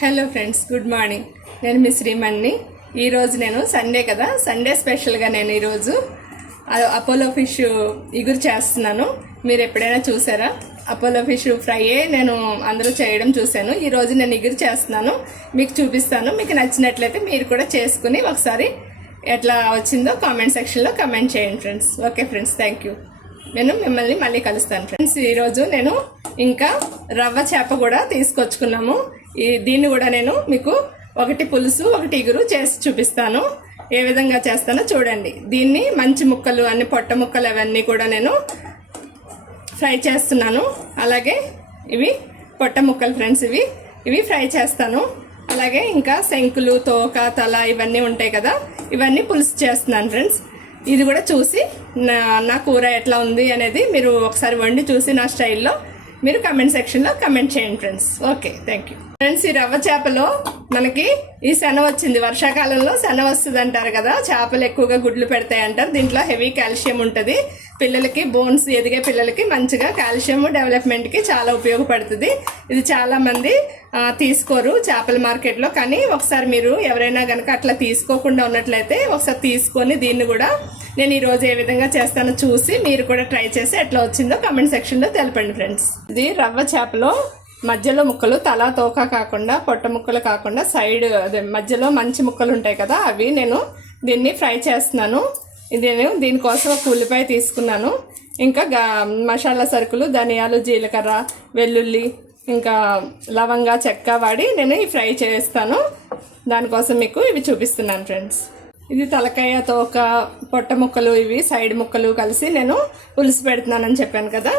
Hello friends, good morning. నేను మీ శ్రీమణ్ని. ఈరోజు నేను సండే కదా, సండే స్పెషల్గా నేను ఈరోజు అపోలో ఫిష్ ఇగురు చేస్తున్నాను. మీరు ఎప్పుడైనా చూసారా? అపోలో ఫిష్ ఫ్రైయే నేను అందరూ చేయడం చూశాను. ఈరోజు నేను ఇగురు చేస్తున్నాను, మీకు చూపిస్తాను. మీకు నచ్చినట్లయితే మీరు కూడా చేసుకుని ఒకసారి ఎట్లా వచ్చిందో కామెంట్ సెక్షన్లో కమెంట్ చేయండి friends. Okay friends, thank you. నేను మిమ్మల్ని మళ్ళీ కలుస్తాను ఫ్రెండ్స్. ఈరోజు నేను ఇంకా రవ్వ చేప కూడా తీసుకొచ్చుకున్నాము. దీన్ని కూడా నేను మీకు ఒకటి పులుసు ఒకటి ఇగురు చేసి చూపిస్తాను. ఏ విధంగా చేస్తానో చూడండి. దీన్ని మంచి ముక్కలు అన్ని పొట్ట ముక్కలు అవన్నీ కూడా నేను ఫ్రై చేస్తున్నాను. అలాగే ఇవి పొట్ట ముక్కలు ఫ్రెండ్స్, ఇవి ఫ్రై చేస్తాను. అలాగే ఇంకా శంకులు, తోక, తల ఇవన్నీ ఉంటాయి కదా, ఇవన్నీ పులుసు చేస్తున్నాను ఫ్రెండ్స్. ఇది కూడా చూసి నా కూర ఎట్లా ఉంది అనేది మీరు ఒకసారి వండి చూసి నా స్టైల్లో మీరు కమెంట్ సెక్షన్లో కమెంట్ చేయండి friends. Okay, thank you friends. ఈ రవ్వ చేపలో మనకి ఈ శన వచ్చింది, వర్షాకాలంలో శన వస్తుంది అంటారు కదా. చేపలు ఎక్కువగా గుడ్లు పెడతాయి అంటారు. దీంట్లో హెవీ కాల్షియం ఉంటుంది. పిల్లలకి, బోన్స్ ఎదిగే పిల్లలకి మంచిగా కాల్షియం డెవలప్మెంట్కి చాలా ఉపయోగపడుతుంది. ఇది చాలామంది తీసుకోరు చేపల మార్కెట్లో. కానీ ఒకసారి మీరు ఎవరైనా కనుక అట్లా తీసుకోకుండా ఉన్నట్లయితే ఒకసారి తీసుకొని దీన్ని కూడా నేను ఈరోజు ఏ విధంగా చేస్తానో చూసి మీరు కూడా ట్రై చేసి ఎట్లా వచ్చిందో కమెంట్ సెక్షన్లో తెలపండి ఫ్రెండ్స్. ఇది రవ్వ చేపలో మధ్యలో ముక్కలు, తల తోక కాకుండా, పొట్ట ముక్కలు కాకుండా సైడ్ అదే మధ్యలో మంచి ముక్కలు ఉంటాయి కదా, అవి నేను దీన్ని ఫ్రై చేస్తున్నాను. నేను దీనికోసం ఒక ఉల్లిపాయ తీసుకున్నాను. ఇంకా మసాలా సరుకులు, ధనియాలు, జీలకర్ర, వెల్లుల్లి, ఇంకా లవంగా, చెక్క వాడి నేను ఈ ఫ్రై చేస్తాను. దానికోసం మీకు ఇవి చూపిస్తున్నాను ఫ్రెండ్స్. ఇది తలకాయ, తోక, పొట్ట ముక్కలు, ఇవి సైడ్ ముక్కలు కలిసి నేను పులుసు పెడుతున్నానని చెప్పాను కదా.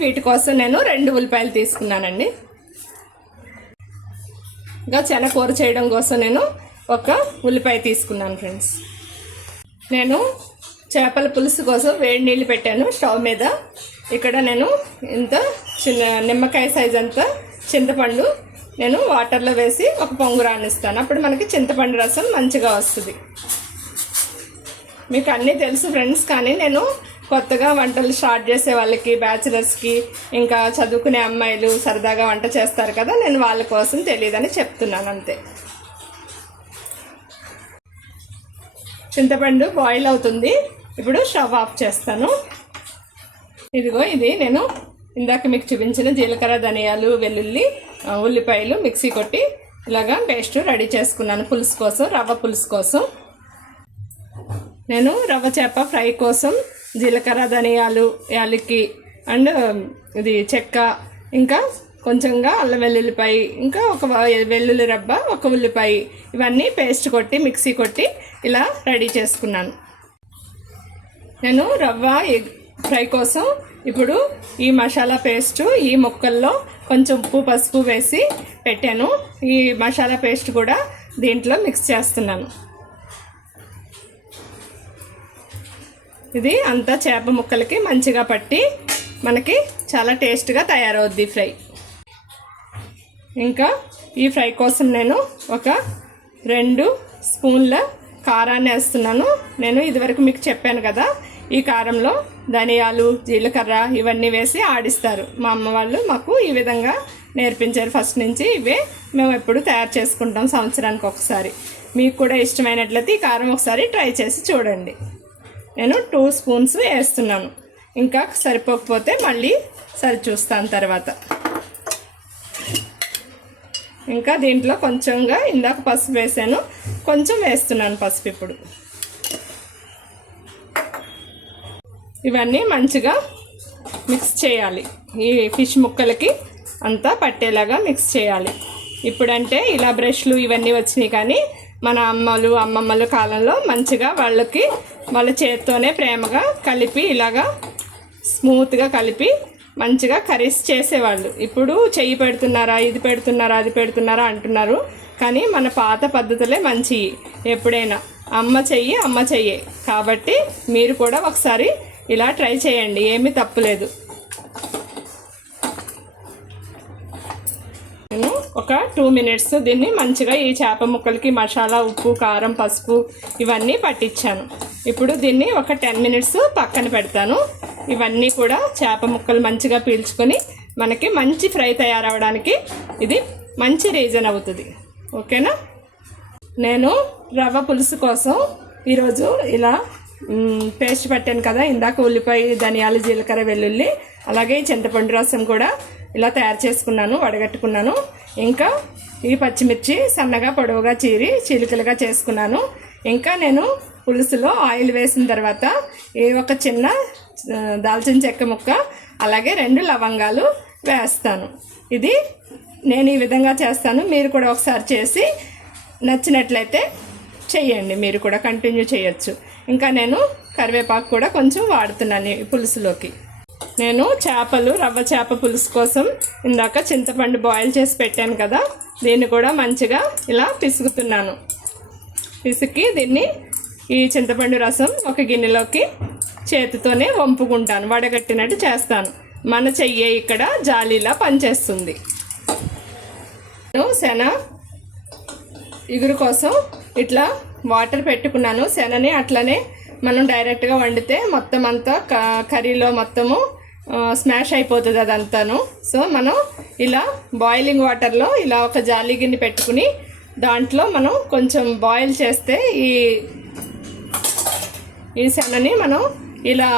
వీటి కోసం నేను 2 ఉల్లిపాయలు తీసుకున్నానండి. ఇంకా శనగకూర చేయడం కోసం నేను ఒక ఉల్లిపాయ తీసుకున్నాను ఫ్రెండ్స్. నేను చేపల పులుసు కోసం వేడి నీళ్ళు పెట్టాను స్టవ్ మీద. ఇక్కడ నేను ఇంత చిన్న నిమ్మకాయ సైజ్ అంత చింతపండు నేను వాటర్లో వేసి ఒక పొంగు రానిస్తాను. అప్పుడు మనకి చింతపండు రసం మంచిగా వస్తుంది. మీకు అన్నీ తెలుసు ఫ్రెండ్స్, కానీ నేను కొత్తగా వంటలు స్టార్ట్ చేసే వాళ్ళకి, బ్యాచిలర్స్కి, ఇంకా చదువుకునే అమ్మాయిలు సరదాగా వంట చేస్తారు కదా, నేను వాళ్ళ కోసం తెలియదని చెప్తున్నాను అంతే. చింతపండు బాయిల్ అవుతుంది. ఇప్పుడు స్టవ్ ఆఫ్ చేస్తాను. ఇదిగో ఇది నేను ఇందాక మీకు చూపించిన జీలకర్ర, ధనియాలు, వెల్లుల్లి, ఉల్లిపాయలు మిక్సీ కొట్టి ఇలాగా పేస్ట్ రెడీ చేసుకున్నాను పులుసు కోసం, రవ్వ పులుసు కోసం. నేను రవ్వ చేప ఫ్రై కోసం జీలకర్ర, ధనియాలు, యాలక్కి అండ్ ఇది చెక్క, ఇంకా కొంచెంగా అల్లం వెల్లుల్లిపాయ, ఇంకా ఒక వెల్లుల్లి రబ్బ, ఒక ఉల్లిపాయ, ఇవన్నీ పేస్ట్ కొట్టి మిక్సీ కొట్టి ఇలా రెడీ చేసుకున్నాను. నేను రవ్వ ఫ్రై కోసం ఇప్పుడు ఈ మసాలా పేస్టు ఈ ముక్కల్లో కొంచెం ఉప్పు, పసుపు వేసి పెట్టాను. ఈ మసాలా పేస్ట్ కూడా దీంట్లో మిక్స్ చేస్తున్నాను. ఇది అంతా చేప ముక్కలకి మంచిగా పట్టి మనకి చాలా టేస్ట్గా తయారవుద్ది ఫ్రై. ఇంకా ఈ ఫ్రై కోసం నేను ఒక 2 స్పూన్ల కారాన్ని వేస్తున్నాను. నేను ఇదివరకు మీకు చెప్పాను కదా, ఈ కారంలో ధనియాలు, జీలకర్ర ఇవన్నీ వేసి ఆడిస్తారు. మా అమ్మ వాళ్ళు మాకు ఈ విధంగా నేర్పించారు ఫస్ట్ నుంచి. ఇవే మేము ఎప్పుడు తయారు చేసుకుంటాం సంవత్సరానికి ఒకసారి. మీకు కూడా ఇష్టమైనట్లయితే ఈ కారం ఒకసారి ట్రై చేసి చూడండి. నేను 2 స్పూన్స్ వేస్తున్నాను. ఇంకా సరిపోకపోతే మళ్ళీ సరి చూస్తాను తర్వాత. ఇంకా దీంట్లో కొంచెంగా ఇందాక పసుపు వేసాను, కొంచెం వేస్తున్నాను పసుపు ఇప్పుడు. ఇవన్నీ మంచిగా మిక్స్ చేయాలి. ఈ ఫిష్ ముక్కలకి అంతా పట్టేలాగా మిక్స్ చేయాలి. ఇప్పుడంటే ఇలా బ్రష్లు ఇవన్నీ వచ్చినాయి, కానీ మన అమ్మమ్మల కాలంలో మంచిగా వాళ్ళ చేత్తోనే ప్రేమగా కలిపి ఇలాగా స్మూత్గా కలిపి మంచిగా కర్రీస్ చేసేవాళ్ళు. ఇప్పుడు చెయ్యి పెడుతున్నారా, ఇది పెడుతున్నారా, అది పెడుతున్నారా అంటున్నారు. కానీ మన పాత పద్ధతులే మంచి. ఎప్పుడైనా అమ్మ చెయ్యే. కాబట్టి మీరు కూడా ఒకసారి ఇలా ట్రై చేయండి, ఏమీ తప్పులేదు. నేను ఒక 2 మినిట్స్ దీన్ని మంచిగా ఈ చేప ముక్కలకి మసాలా, ఉప్పు, కారం, పసుపు ఇవన్నీ పట్టించాను. ఇప్పుడు దీన్ని ఒక 10 మినిట్స్ పక్కన పెడతాను. ఇవన్నీ కూడా చేప ముక్కలు మంచిగా పీల్చుకొని మనకి మంచి ఫ్రై తయారవడానికి ఇది మంచి రీజన్ అవుతుంది. ఓకేనా? నేను రవ్వ పులుసు కోసం ఈరోజు ఇలా పేస్ట్ పట్టాను కదా, ఇందాక ఉల్లిపాయ, ధనియాలు, జీలకర్ర, వెల్లుల్లి, అలాగే చింతపండు రసం కూడా ఇలా తయారు చేసుకున్నాను, వడగట్టుకున్నాను. ఇంకా ఈ పచ్చిమిర్చి సన్నగా పొడవుగా చీరి చిలుకలుగా చేసుకున్నాను. ఇంకా నేను పులుసులో ఆయిల్ వేసిన తర్వాత ఒక చిన్న దాల్చిన చెక్క ముక్క, అలాగే 2 లవంగాలు వేస్తాను. ఇది నేను ఈ విధంగా చేస్తాను. మీరు కూడా ఒకసారి చేసి నచ్చినట్లయితే చెయ్యండి, మీరు కూడా కంటిన్యూ చేయొచ్చు. ఇంకా నేను కరివేపాకు కూడా కొంచెం వాడుతున్నాను ఈ పులుసులోకి. నేను రవ్వ చేప పులుసు కోసం ఇందాక చింతపండు బాయిల్ చేసి పెట్టాను కదా, దీన్ని కూడా మంచిగా ఇలా పిసుకుతున్నాను. పిసికి దీన్ని ఈ చింతపండు రసం ఒక గిన్నెలోకి చేతితోనే వంపుకుంటాను, వడగట్టినట్టు చేస్తాను. మన చెయ్యి ఇక్కడ జాలీలా పనిచేస్తుంది. నేను శన ఇగురు కోసం ఇట్లా వాటర్ పెట్టుకున్నాను. శనని అట్లనే మనం డైరెక్ట్గా వండితే మొత్తం అంతా కర్రీలో మొత్తము స్మాష్ అయిపోతుంది అదంతాను. సో మనం ఇలా బాయిలింగ్ వాటర్లో ఇలా ఒక జాలి గిన్నె పెట్టుకుని దాంట్లో మనం కొంచెం బాయిల్ చేస్తే ఈ శనని మనం ఇలా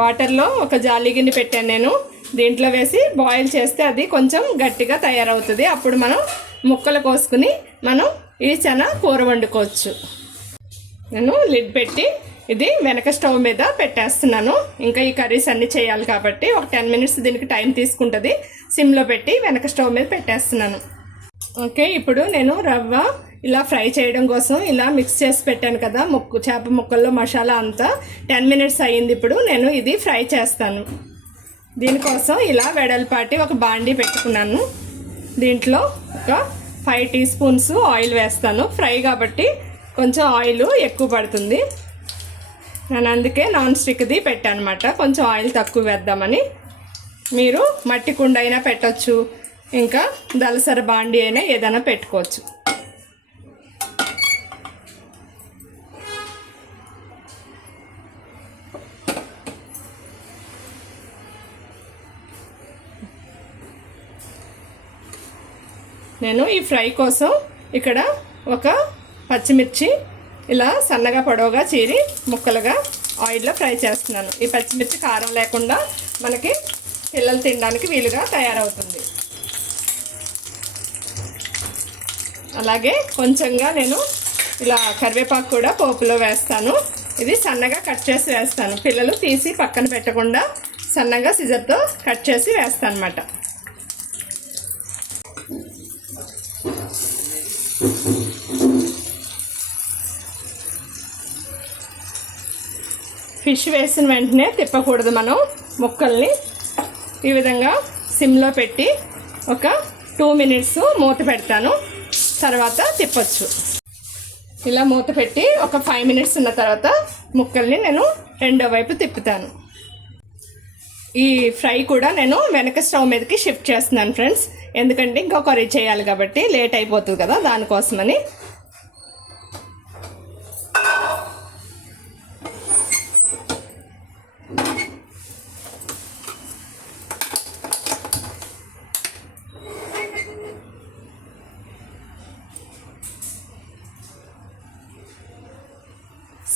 వాటర్లో ఒక జాలి గిన్నె పెట్టాను నేను, దీంట్లో వేసి బాయిల్ చేస్తే అది కొంచెం గట్టిగా తయారవుతుంది. అప్పుడు మనం ముక్కలు కోసుకుని మనం ఈ శన కూర వండుకోవచ్చు. నేను లిడ్ పెట్టి ఇది వెనక స్టవ్ మీద పెట్టేస్తున్నాను. ఇంకా ఈ కర్రీస్ అన్నీ చేయాలి కాబట్టి ఒక 10 మినిట్స్ దీనికి టైం తీసుకుంటుంది. సిమ్లో పెట్టి వెనక స్టవ్ మీద పెట్టేస్తున్నాను. ఓకే, ఇప్పుడు నేను రవ్వ ఇలా ఫ్రై చేయడం కోసం ఇలా మిక్స్ చేసి పెట్టాను కదా, చేప ముక్కల్లో మసాలా అంతా 10 మినిట్స్ అయ్యింది. ఇప్పుడు నేను ఇది ఫ్రై చేస్తాను. దీనికోసం ఇలా వెడల్పాటి ఒక బాండీ పెట్టుకున్నాను. దీంట్లో ఒక 5 టీ స్పూన్స్ ఆయిల్ వేస్తాను. ఫ్రై కాబట్టి కొంచెం ఆయిల్ ఎక్కువ పడుతుంది. నేను అందుకే నాన్ స్టిక్ది పెట్టాను అనమాట, కొంచెం ఆయిల్ తక్కువ వేద్దామని. మీరు మట్టి కుండ అయినా పెట్టచ్చు, ఇంకా దలసర బాండీ అయినా ఏదైనా పెట్టుకోవచ్చు. నేను ఈ ఫ్రై కోసం ఇక్కడ ఒక పచ్చిమిర్చి ఇలా సన్నగా పొడవుగా చీరి ముక్కలుగా ఆయిల్లో ఫ్రై చేస్తున్నాను. ఈ పచ్చిమిర్చి కారం లేకుండా మనకి పిల్లలు తినడానికి వీలుగా తయారవుతుంది. అలాగే కొంచెంగా నేను ఇలా కరివేపాకు కూడా పోపులో వేస్తాను. ఇది సన్నగా కట్ చేసి వేస్తాను. పిల్లలు తీసి పక్కన పెట్టకుండా సన్నగా సిజర్తో కట్ చేసి వేస్తాను అన్నమాట. ఫిష్ వేసిన వెంటనే తిప్పకూడదు. మనం ముక్కల్ని ఈ విధంగా సిమ్లో పెట్టి ఒక 2 మినిట్స్ మూత పెడతాను, తర్వాత తిప్పొచ్చు. ఇలా మూత పెట్టి ఒక 5 మినిట్స్ ఉన్న తర్వాత ముక్కల్ని నేను రెండో వైపు తిప్పుతాను. ఈ ఫ్రై కూడా నేను వెనక స్టవ్ మీదకి షిఫ్ట్ చేస్తున్నాను ఫ్రెండ్స్, ఎందుకంటే ఇంకో కర్రీ చేయాలి కాబట్టి లేట్ అయిపోతుంది కదా, దానికోసమని.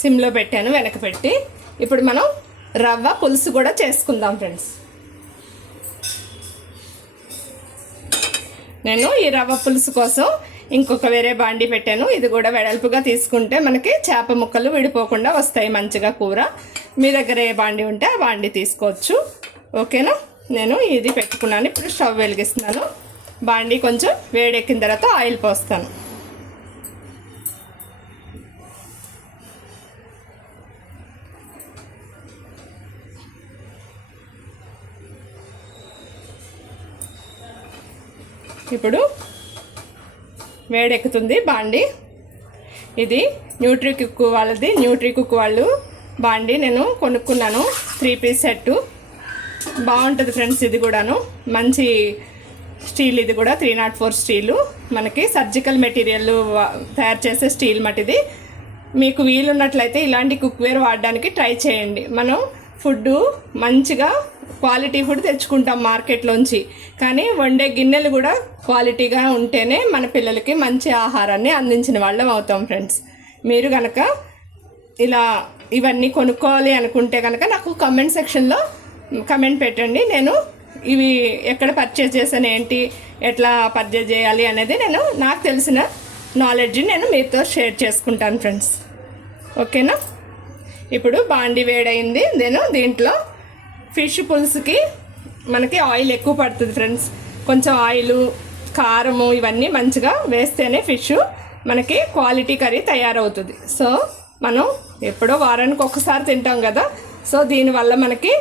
సిమ్లో పెట్టాను వెనక పెట్టి. ఇప్పుడు మనం రవ్వ పులుసు కూడా చేసుకుందాం ఫ్రెండ్స్. నేను ఈ రవ్వ పులుసు కోసం ఇంకొక వేరే బాండీ పెట్టాను. ఇది కూడా వెడల్పుగా తీసుకుంటే మనకి చేప ముక్కలు విడిపోకుండా వస్తాయి మంచిగా కూర. మీ దగ్గర ఏ బాండీ ఉంటే ఆ బాండీ తీసుకోవచ్చు. ఓకేనా? నేను ఇది పెట్టుకున్నాను. ఇప్పుడు స్టవ్ వెలిగిస్తున్నాను. బాండీ కొంచెం వేడెక్కిన తర్వాత ఆయిల్ పోస్తాను. ఇప్పుడు వేడెక్కుతుంది బాండీ. ఇది న్యూట్రీకుక్ వాళ్ళది. న్యూట్రీకుక్ వాళ్ళు బాండీ నేను కొనుక్కున్నాను, 3 పీస్ సెట్. బాగుంటుంది ఫ్రెండ్స్. ఇది కూడాను మంచి స్టీల్. ఇది కూడా 304 స్టీలు. మనకి సర్జికల్ మెటీరియల్ తయారు చేసే స్టీల్ మటిది. మీకు వీలున్నట్లయితే ఇలాంటి కుక్వేర్ వాడడానికి ట్రై చేయండి. మనం ఫుడ్ మంచిగా క్వాలిటీ ఫుడ్ తెచ్చుకుంటాం మార్కెట్లోంచి, కానీ వండే గిన్నెలు కూడా క్వాలిటీగా ఉంటేనే మన పిల్లలకి మంచి ఆహారాన్ని అందించిన వాళ్ళం అవుతాం ఫ్రెండ్స్. మీరు కనుక ఇలా ఇవన్నీ కొనుక్కోవాలి అనుకుంటే కనుక నాకు కామెంట్ సెక్షన్లో కమెంట్ పెట్టండి. నేను ఇవి ఎక్కడ పర్చేజ్ చేశాను, ఏంటి, ఎట్లా పర్చేజ్ చేయాలి అనేది నేను నాకు తెలిసిన నాలెడ్జ్ని నేను మీతో షేర్ చేసుకుంటాను ఫ్రెండ్స్. ఓకేనా? ఇప్పుడు బాండి వేడైంది. నేను దీంట్లో ఫిష్ పులుసుకి మనకి ఆయిల్ ఎక్కువ పడుతుంది ఫ్రెండ్స్. కొంచెం ఆయిలు, కారము ఇవన్నీ మంచిగా వేస్తేనే ఫిష్ మనకి క్వాలిటీ కర్రీ తయారవుతుంది. సో మనం ఎప్పుడో వారానికి ఒకసారి తింటాం కదా, సో దీనివల్ల మనకి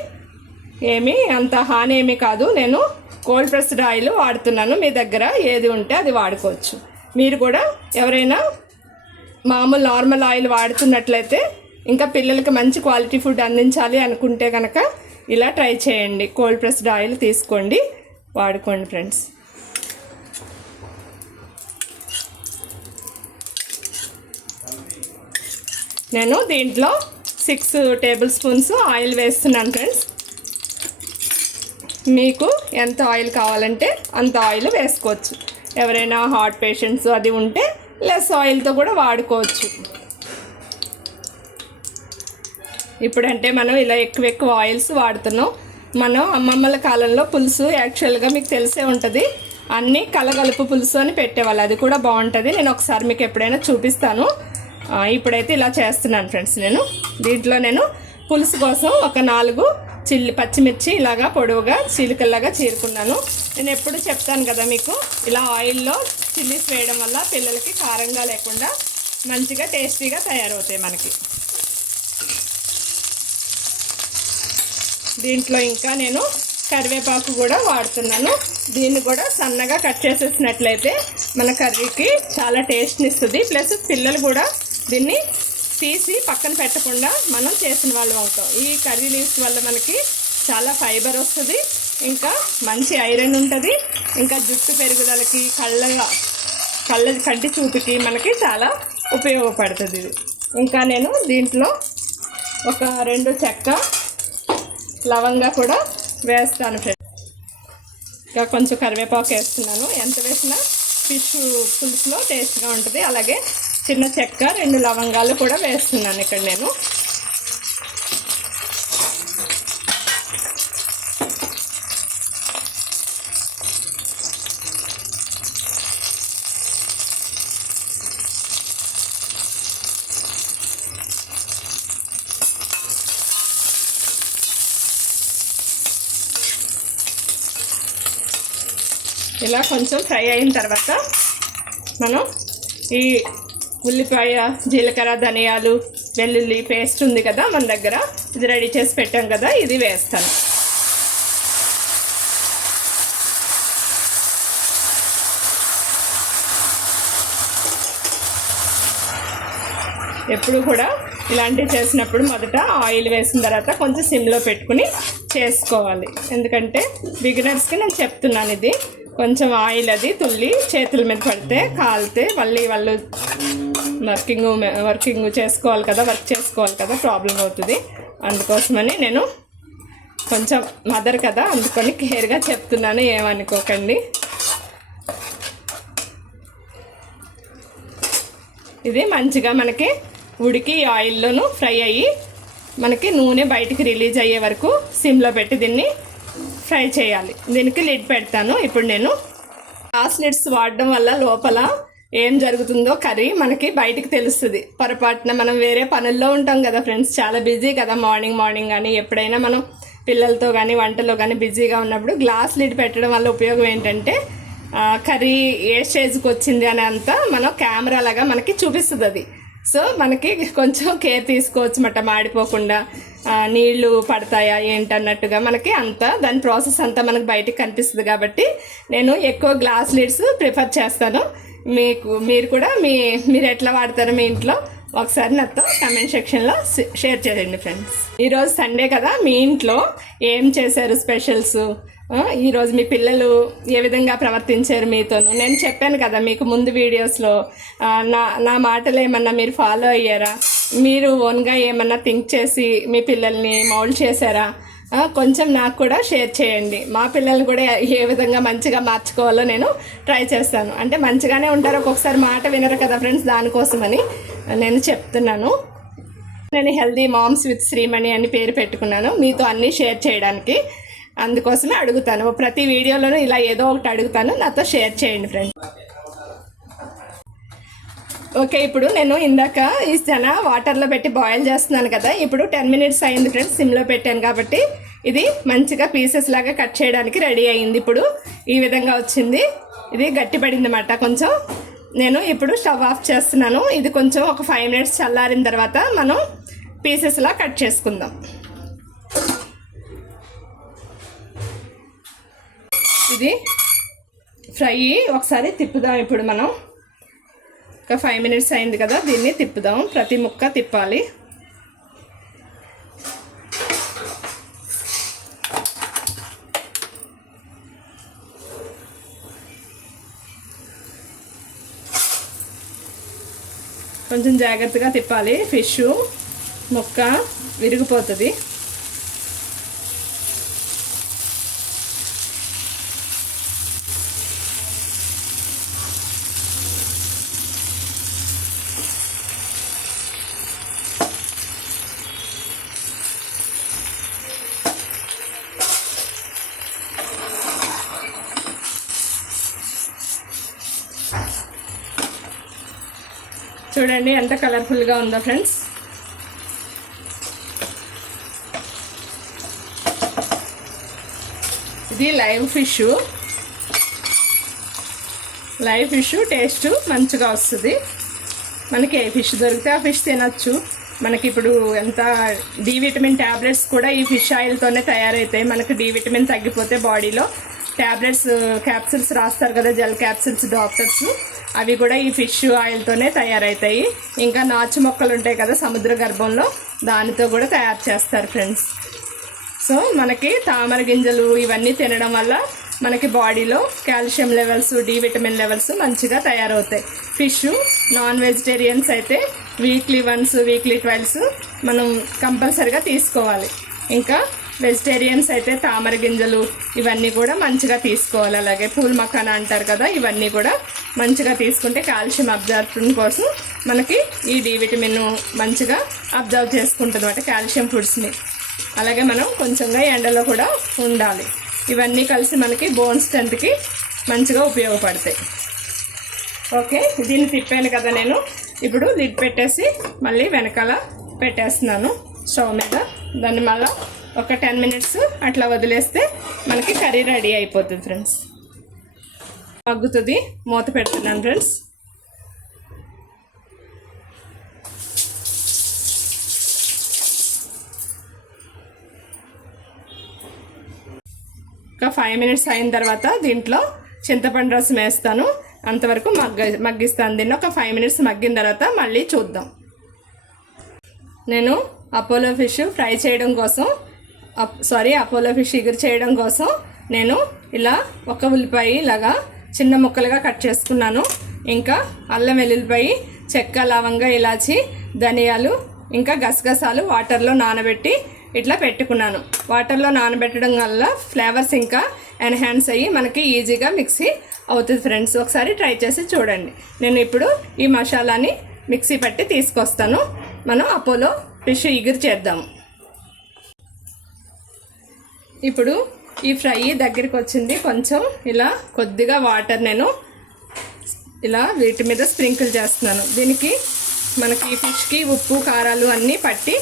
ఏమీ అంత హాని ఏమీ కాదు. నేను కోల్డ్ ప్రెస్డ్ ఆయిల్ వాడుతున్నాను. మీ దగ్గర ఏది ఉంటే అది వాడుకోవచ్చు. మీరు కూడా ఎవరైనా మామూలు నార్మల్ ఆయిల్ వాడుతున్నట్లయితే, ఇంకా పిల్లలకి మంచి క్వాలిటీ ఫుడ్ అందించాలి అనుకుంటే కనుక ఇలా ట్రై చేయండి. కోల్డ్ ప్రెస్డ్ ఆయిల్ తీసుకోండి, వాడుకోండి ఫ్రెండ్స్. నేను దీంట్లో 6 టేబుల్ స్పూన్స్ ఆయిల్ వేస్తున్నాను ఫ్రెండ్స్. మీకు ఎంత ఆయిల్ కావాలంటే అంత ఆయిల్ వేసుకోవచ్చు. ఎవరైనా హార్ట్ పేషెంట్స్ అది ఉంటే లెస్ ఆయిల్తో కూడా వాడుకోవచ్చు. ఇప్పుడంటే మనం ఇలా ఎక్కువ ఆయిల్స్ వాడుతున్నాం. మనం అమ్మమ్మల కాలంలో పులుసు యాక్చువల్గా మీకు తెలిసే ఉంటుంది, అన్నీ కలగలుపు పులుసు అని పెట్టేవాళ్ళు. అది కూడా బాగుంటుంది. నేను ఒకసారి మీకు ఎప్పుడైనా చూపిస్తాను. ఇప్పుడైతే ఇలా చేస్తున్నాను ఫ్రెండ్స్. దీంట్లో నేను పులుసు కోసం ఒక 4 పచ్చిమిర్చి ఇలాగా పొడవుగా చీలికల్లాగా చీరుకున్నాను. నేను ఎప్పుడు చెప్తాను కదా మీకు, ఇలా ఆయిల్లో చిల్లీస్ వేయడం వల్ల పిల్లలకి కారంగా లేకుండా మంచిగా టేస్టీగా తయారవుతాయి మనకి. దీంట్లో ఇంకా నేను కరివేపాకు కూడా వాడుతున్నాను. దీన్ని కూడా సన్నగా కట్ చేసేసినట్లయితే మన కర్రీకి చాలా టేస్ట్ని ఇస్తుంది. ప్లస్ పిల్లలు కూడా దీన్ని తీసి పక్కన పెట్టకుండా మనం చేసిన వాళ్ళు అవుతాం. ఈ కర్రీ లీవ్స్ వల్ల మనకి చాలా ఫైబర్ వస్తుంది, ఇంకా మంచి ఐరన్ ఉంటుంది, ఇంకా జుట్టు పెరుగుదలకి, కళ్ళ కంటి చూపుకి మనకి చాలా ఉపయోగపడుతుంది ఇది. ఇంకా నేను దీంట్లో ఒక 2 చెక్క లవంగా కూడా వేస్తాను ఫ్రెండ్స్. ఇంకా కొంచెం కరివేపాకు వేస్తున్నాను. ఎంత వేసినా ఫిష్ పులుసులో టేస్ట్గా ఉంటుంది. అలాగే చిన్న చెక్క 2 లవంగాలు కూడా వేస్తున్నాను ఇక్కడ నేను. ఇలా కొంచెం ఫ్రై అయిన తర్వాత మనం ఈ ఉల్లిపాయ, జీలకర్ర, ధనియాలు, వెల్లుల్లి పేస్ట్ ఉంది కదా మన దగ్గర, ఇది రెడీ చేసి పెట్టాం కదా, ఇది వేస్తాను. ఎప్పుడు కూడా ఇలాంటివి చేసినప్పుడు మొదట ఆయిల్ వేసిన తర్వాత కొంచెం సిమ్లో పెట్టుకుని చేసుకోవాలి. ఎందుకంటే బిగినర్స్కి నేను చెప్తున్నాను, ఇది కొంచెం ఆయిల్ అది తుల్లి చేతుల మీద పడితే కాలితే మళ్ళీ వాళ్ళు వర్కింగ్ చేసుకోవాలి కదా, వర్క్ చేసుకోవాలి కదా, ప్రాబ్లం అవుతుంది. అందుకోసమని నేను కొంచెం మదర్ కదా, అందుకని కేర్గా చెప్తున్నాను, ఏమనుకోకండి. ఇది మంచిగా మనకి ఉడికి ఆయిల్లోనూ ఫ్రై అయ్యి మనకి నూనె బయటికి రిలీజ్ అయ్యే వరకు సిమ్లో పెట్టి దీన్ని ఫ్రై చేయాలి. దీనికి లిడ్ పెడతాను. ఇప్పుడు నేను గ్లాస్ లిడ్స్ వాడడం వల్ల లోపల ఏం జరుగుతుందో కర్రీ మనకి బయటికి తెలుస్తుంది. పొరపాటున మనం వేరే పనుల్లో ఉంటాం కదా ఫ్రెండ్స్, చాలా బిజీ కదా, మార్నింగ్ కానీ ఎప్పుడైనా మనం పిల్లలతో కానీ వంటలో కానీ బిజీగా ఉన్నప్పుడు గ్లాస్ లిడ్ పెట్టడం వల్ల ఉపయోగం ఏంటంటే కర్రీ ఏ స్టేజ్కి వచ్చింది అని అంతా మనం కెమెరా లాగా మనకి చూపిస్తుంది అది. సో మనకి కొంచెం కేర్ తీసుకోవచ్చు అన్నమాట, మాడిపోకుండా నీళ్లు పడతాయా ఏంటన్నట్టుగా మనకి అంతా దాని ప్రాసెస్ అంతా మనకు బయటికి కనిపిస్తుంది. కాబట్టి నేను ఎక్కువ గ్లాస్ లిడ్స్ ప్రిఫర్ చేస్తాను. మీరు కూడా మీరు ఎట్లా వాడతారో మీ ఇంట్లో ఒకసారి నాతో కమెంట్ సెక్షన్లో షేర్ చేయండి ఫ్రెండ్స్. ఈరోజు సండే కదా, మీ ఇంట్లో ఏం చేశారు స్పెషల్స్, ఈరోజు మీ పిల్లలు ఏ విధంగా ప్రవర్తించారు మీతోను. నేను చెప్పాను కదా మీకు ముందు వీడియోస్లో, నా మాటలు ఏమన్నా మీరు ఫాలో అయ్యారా, మీరు ఓన్గా ఏమన్నా థింక్ చేసి మీ పిల్లల్ని మౌల్డ్ చేశారా, కొంచెం నాకు కూడా షేర్ చేయండి. మా పిల్లలు కూడా ఏ విధంగా మంచిగా మార్చుకోవాలో నేను ట్రై చేస్తాను. అంటే మంచిగానే ఉంటారు, ఒక్కొక్కసారి మాట వినరు కదా ఫ్రెండ్స్, దానికోసమని నేను చెప్తున్నాను. నేను హెల్దీ మామ్స్ విత్ శ్రీమణి అని పేరు పెట్టుకున్నాను మీతో అన్నీ షేర్ చేయడానికి. అందుకోసమే అడుగుతాను, ప్రతి వీడియోలోనూ ఇలా ఏదో ఒకటి అడుగుతాను, నాతో షేర్ చేయండి ఫ్రెండ్స్. ఓకే, ఇప్పుడు నేను ఇందాక ఈ శనగ వాటర్లో పెట్టి బాయిల్ చేస్తున్నాను కదా, ఇప్పుడు 10 మినిట్స్ అయింది ఫ్రెండ్స్. సిమ్లో పెట్టాను కాబట్టి ఇది మంచిగా పీసెస్ లాగా కట్ చేయడానికి రెడీ అయ్యింది. ఇప్పుడు ఈ విధంగా వచ్చింది, ఇది గట్టిపడింది అన్నమాట కొంచెం. నేను ఇప్పుడు స్టవ్ ఆఫ్ చేస్తున్నాను. ఇది కొంచెం ఒక 5 మినిట్స్ చల్లారిన తర్వాత మనం పీసెస్లా కట్ చేసుకుందాం. ఇది ఫ్రై ఒకసారి తిప్పుదాం. ఇప్పుడు మనం ఒక 5 మినిట్స్ అయింది కదా, దీన్ని తిప్పుదాం. ప్రతి ముక్క తిప్పాలి. కొంచెం జాగ్రత్తగా తిప్పాలి, ఫిష్ ముక్క విరిగిపోతుంది. చూడండి ఎంత కలర్ఫుల్గా ఉందో ఫ్రెండ్స్. ఇది లైవ్ ఫిష్ టేస్ట్ మంచిగా వస్తుంది. మనకి ఏ ఫిష్ దొరికితే ఆ ఫిష్ తినచ్చు. మనకి ఇప్పుడు ఎంత డి విటమిన్ ట్యాబ్లెట్స్ కూడా ఈ ఫిష్ ఆయిల్తోనే తయారవుతాయి. మనకి డి విటమిన్ తగ్గిపోతే బాడీలో ట్యాబ్లెట్స్ క్యాప్సిల్స్ రాస్తారు కదా, జెల్ క్యాప్సిల్స్ డాక్టర్స్, అవి కూడా ఈ ఫిష్ ఆయిల్తోనే తయారవుతాయి. ఇంకా నాచు మొక్కలు ఉంటాయి కదా సముద్ర గర్భంలో, దానితో కూడా తయారు చేస్తారు ఫ్రెండ్స్. సో మనకి తామర గింజలు ఇవన్నీ తినడం వల్ల మనకి బాడీలో calcium levels, D vitamin levels మంచిగా తయారవుతాయి. ఫిష్ నాన్ వెజిటేరియన్స్ అయితే వీక్లీ వన్స్, వీక్లీ ట్వైస్ మనం కంపల్సరిగా తీసుకోవాలి. ఇంకా వెజిటేరియన్స్ అయితే తామర గింజలు ఇవన్నీ కూడా మంచిగా తీసుకోవాలి. అలాగే పూల్ మఖానా అంటారు కదా, ఇవన్నీ కూడా మంచిగా తీసుకుంటే కాల్షియం అబ్జర్ప్షన్ కోసం మనకి ఈ డి విటమిన్ మంచిగా అబ్జర్వ్ చేసుకుంటుంది అన్నమాట, కాల్షియం ఫుడ్స్ని. అలాగే మనం కొంచెంగా ఎండలో కూడా ఉండాలి. ఇవన్నీ కలిసి మనకి బోన్ స్ట్రెంత్కి మంచిగా ఉపయోగపడతాయి. ఓకే, దీన్ని తిప్పాను కదా నేను. ఇప్పుడు లిడ్ పెట్టేసి మళ్ళీ వెనకాల పెట్టేస్తున్నాను స్టవ్ మీద. దాన్ని మళ్ళీ ఒక 10 మినిట్స్ అట్లా వదిలేస్తే మనకి కర్రీ రెడీ అయిపోతుంది ఫ్రెండ్స్. మగ్గుతుంది, మూత పెడుతున్నాను ఫ్రెండ్స్. ఒక 5 మినిట్స్ అయిన తర్వాత దీంట్లో చింతపండు రసం వేస్తాను. అంతవరకు మగ్గిస్తాను దీన్ని. ఒక 5 మినిట్స్ మగ్గిన తర్వాత మళ్ళీ చూద్దాం. నేను అపోలో ఫిష్ ఫ్రై చేయడం కోసం, అపోలో ఫిష్ ఇగురు చేయడం కోసం నేను ఇలా ఒక ఉల్లిపాయ ఇలాగా చిన్న ముక్కలుగా కట్ చేసుకున్నాను. ఇంకా అల్లం వెల్లుల్లిపాయ, చెక్క, లవంగా, ఇలాచి, ధనియాలు, ఇంకా గసగసాలు వాటర్లో నానబెట్టి ఇట్లా పెట్టుకున్నాను. వాటర్లో నానబెట్టడం వల్ల ఫ్లేవర్స్ ఇంకా ఎన్హాన్స్ అయ్యి మనకి ఈజీగా మిక్సీ అవుతుంది ఫ్రెండ్స్. ఒకసారి ట్రై చేసి చూడండి. నేను ఇప్పుడు ఈ మసాలాని మిక్సీ పట్టి తీసుకొస్తాను. మనం అపోలో ఫిష్ ఇగురు చేద్దాము. ఇప్పుడు ఈ ఫ్రై దగ్గరికి వచ్చింది. కొంచెం ఇలా కొద్దిగా వాటర్ నేను ఇలా వీటి మీద స్ప్రింకిల్ చేస్తున్నాను. దీనికి మనకి ఫిష్కి ఉప్పు, కారాలు అన్నీ పట్టి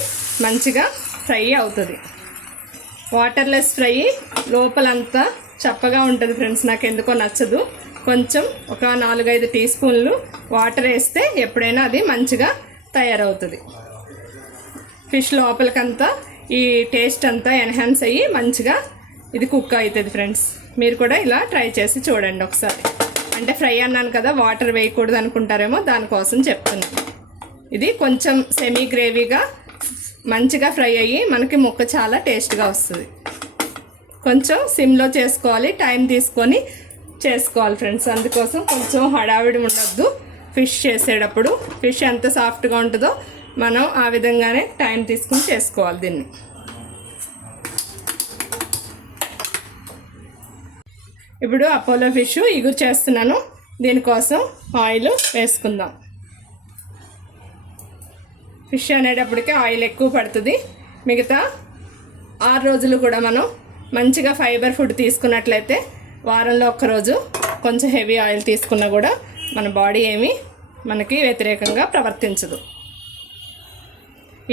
మంచిగా ఫ్రై అవుతుంది. వాటర్లెస్ ఫ్రై లోపలంతా చప్పగా ఉంటుంది ఫ్రెండ్స్, నాకు ఎందుకో నచ్చదు. కొంచెం ఒక 4-5 టీ స్పూన్లు వాటర్ వేస్తే ఎప్పుడైనా అది మంచిగా తయారవుతుంది. ఫిష్ లోపలికంతా ఈ టేస్ట్ అంతా ఎన్హాన్స్ అయ్యి మంచిగా ఇది కుక్ అవుతుంది ఫ్రెండ్స్. మీరు కూడా ఇలా ట్రై చేసి చూడండి ఒకసారి. అంటే ఫ్రై అన్నాను కదా, వాటర్ వేయకూడదు అనుకుంటారేమో, దానికోసం చెప్తున్నాను. ఇది కొంచెం సెమీ గ్రేవీగా మంచిగా ఫ్రై అయ్యి మనకి ముక్క చాలా టేస్ట్గా వస్తుంది. కొంచెం సిమ్లో చేసుకోవాలి, టైం తీసుకొని చేసుకోవాలి ఫ్రెండ్స్. అందుకోసం కొంచెం హడావిడి ఉండొద్దు ఫిష్ చేసేటప్పుడు. ఫిష్ ఎంత సాఫ్ట్గా ఉంటుందో మనం ఆ విధంగానే టైం తీసుకుని చేసుకోవాలి దీన్ని. ఇప్పుడు అపోలో ఫిష్ ఇగురు చేస్తున్నాను. దీనికోసం ఆయిల్ వేసుకుందాం. ఫిష్ అనేటప్పటికే ఆయిల్ ఎక్కువ పడుతుంది. మిగతా 6 రోజులు కూడా మనం మంచిగా ఫైబర్ ఫుడ్ తీసుకున్నట్లయితే వారంలో ఒక్కరోజు కొంచెం హెవీ ఆయిల్ తీసుకున్నా కూడా మన బాడీ ఏమీ మనకి వ్యతిరేకంగా ప్రవర్తించదు.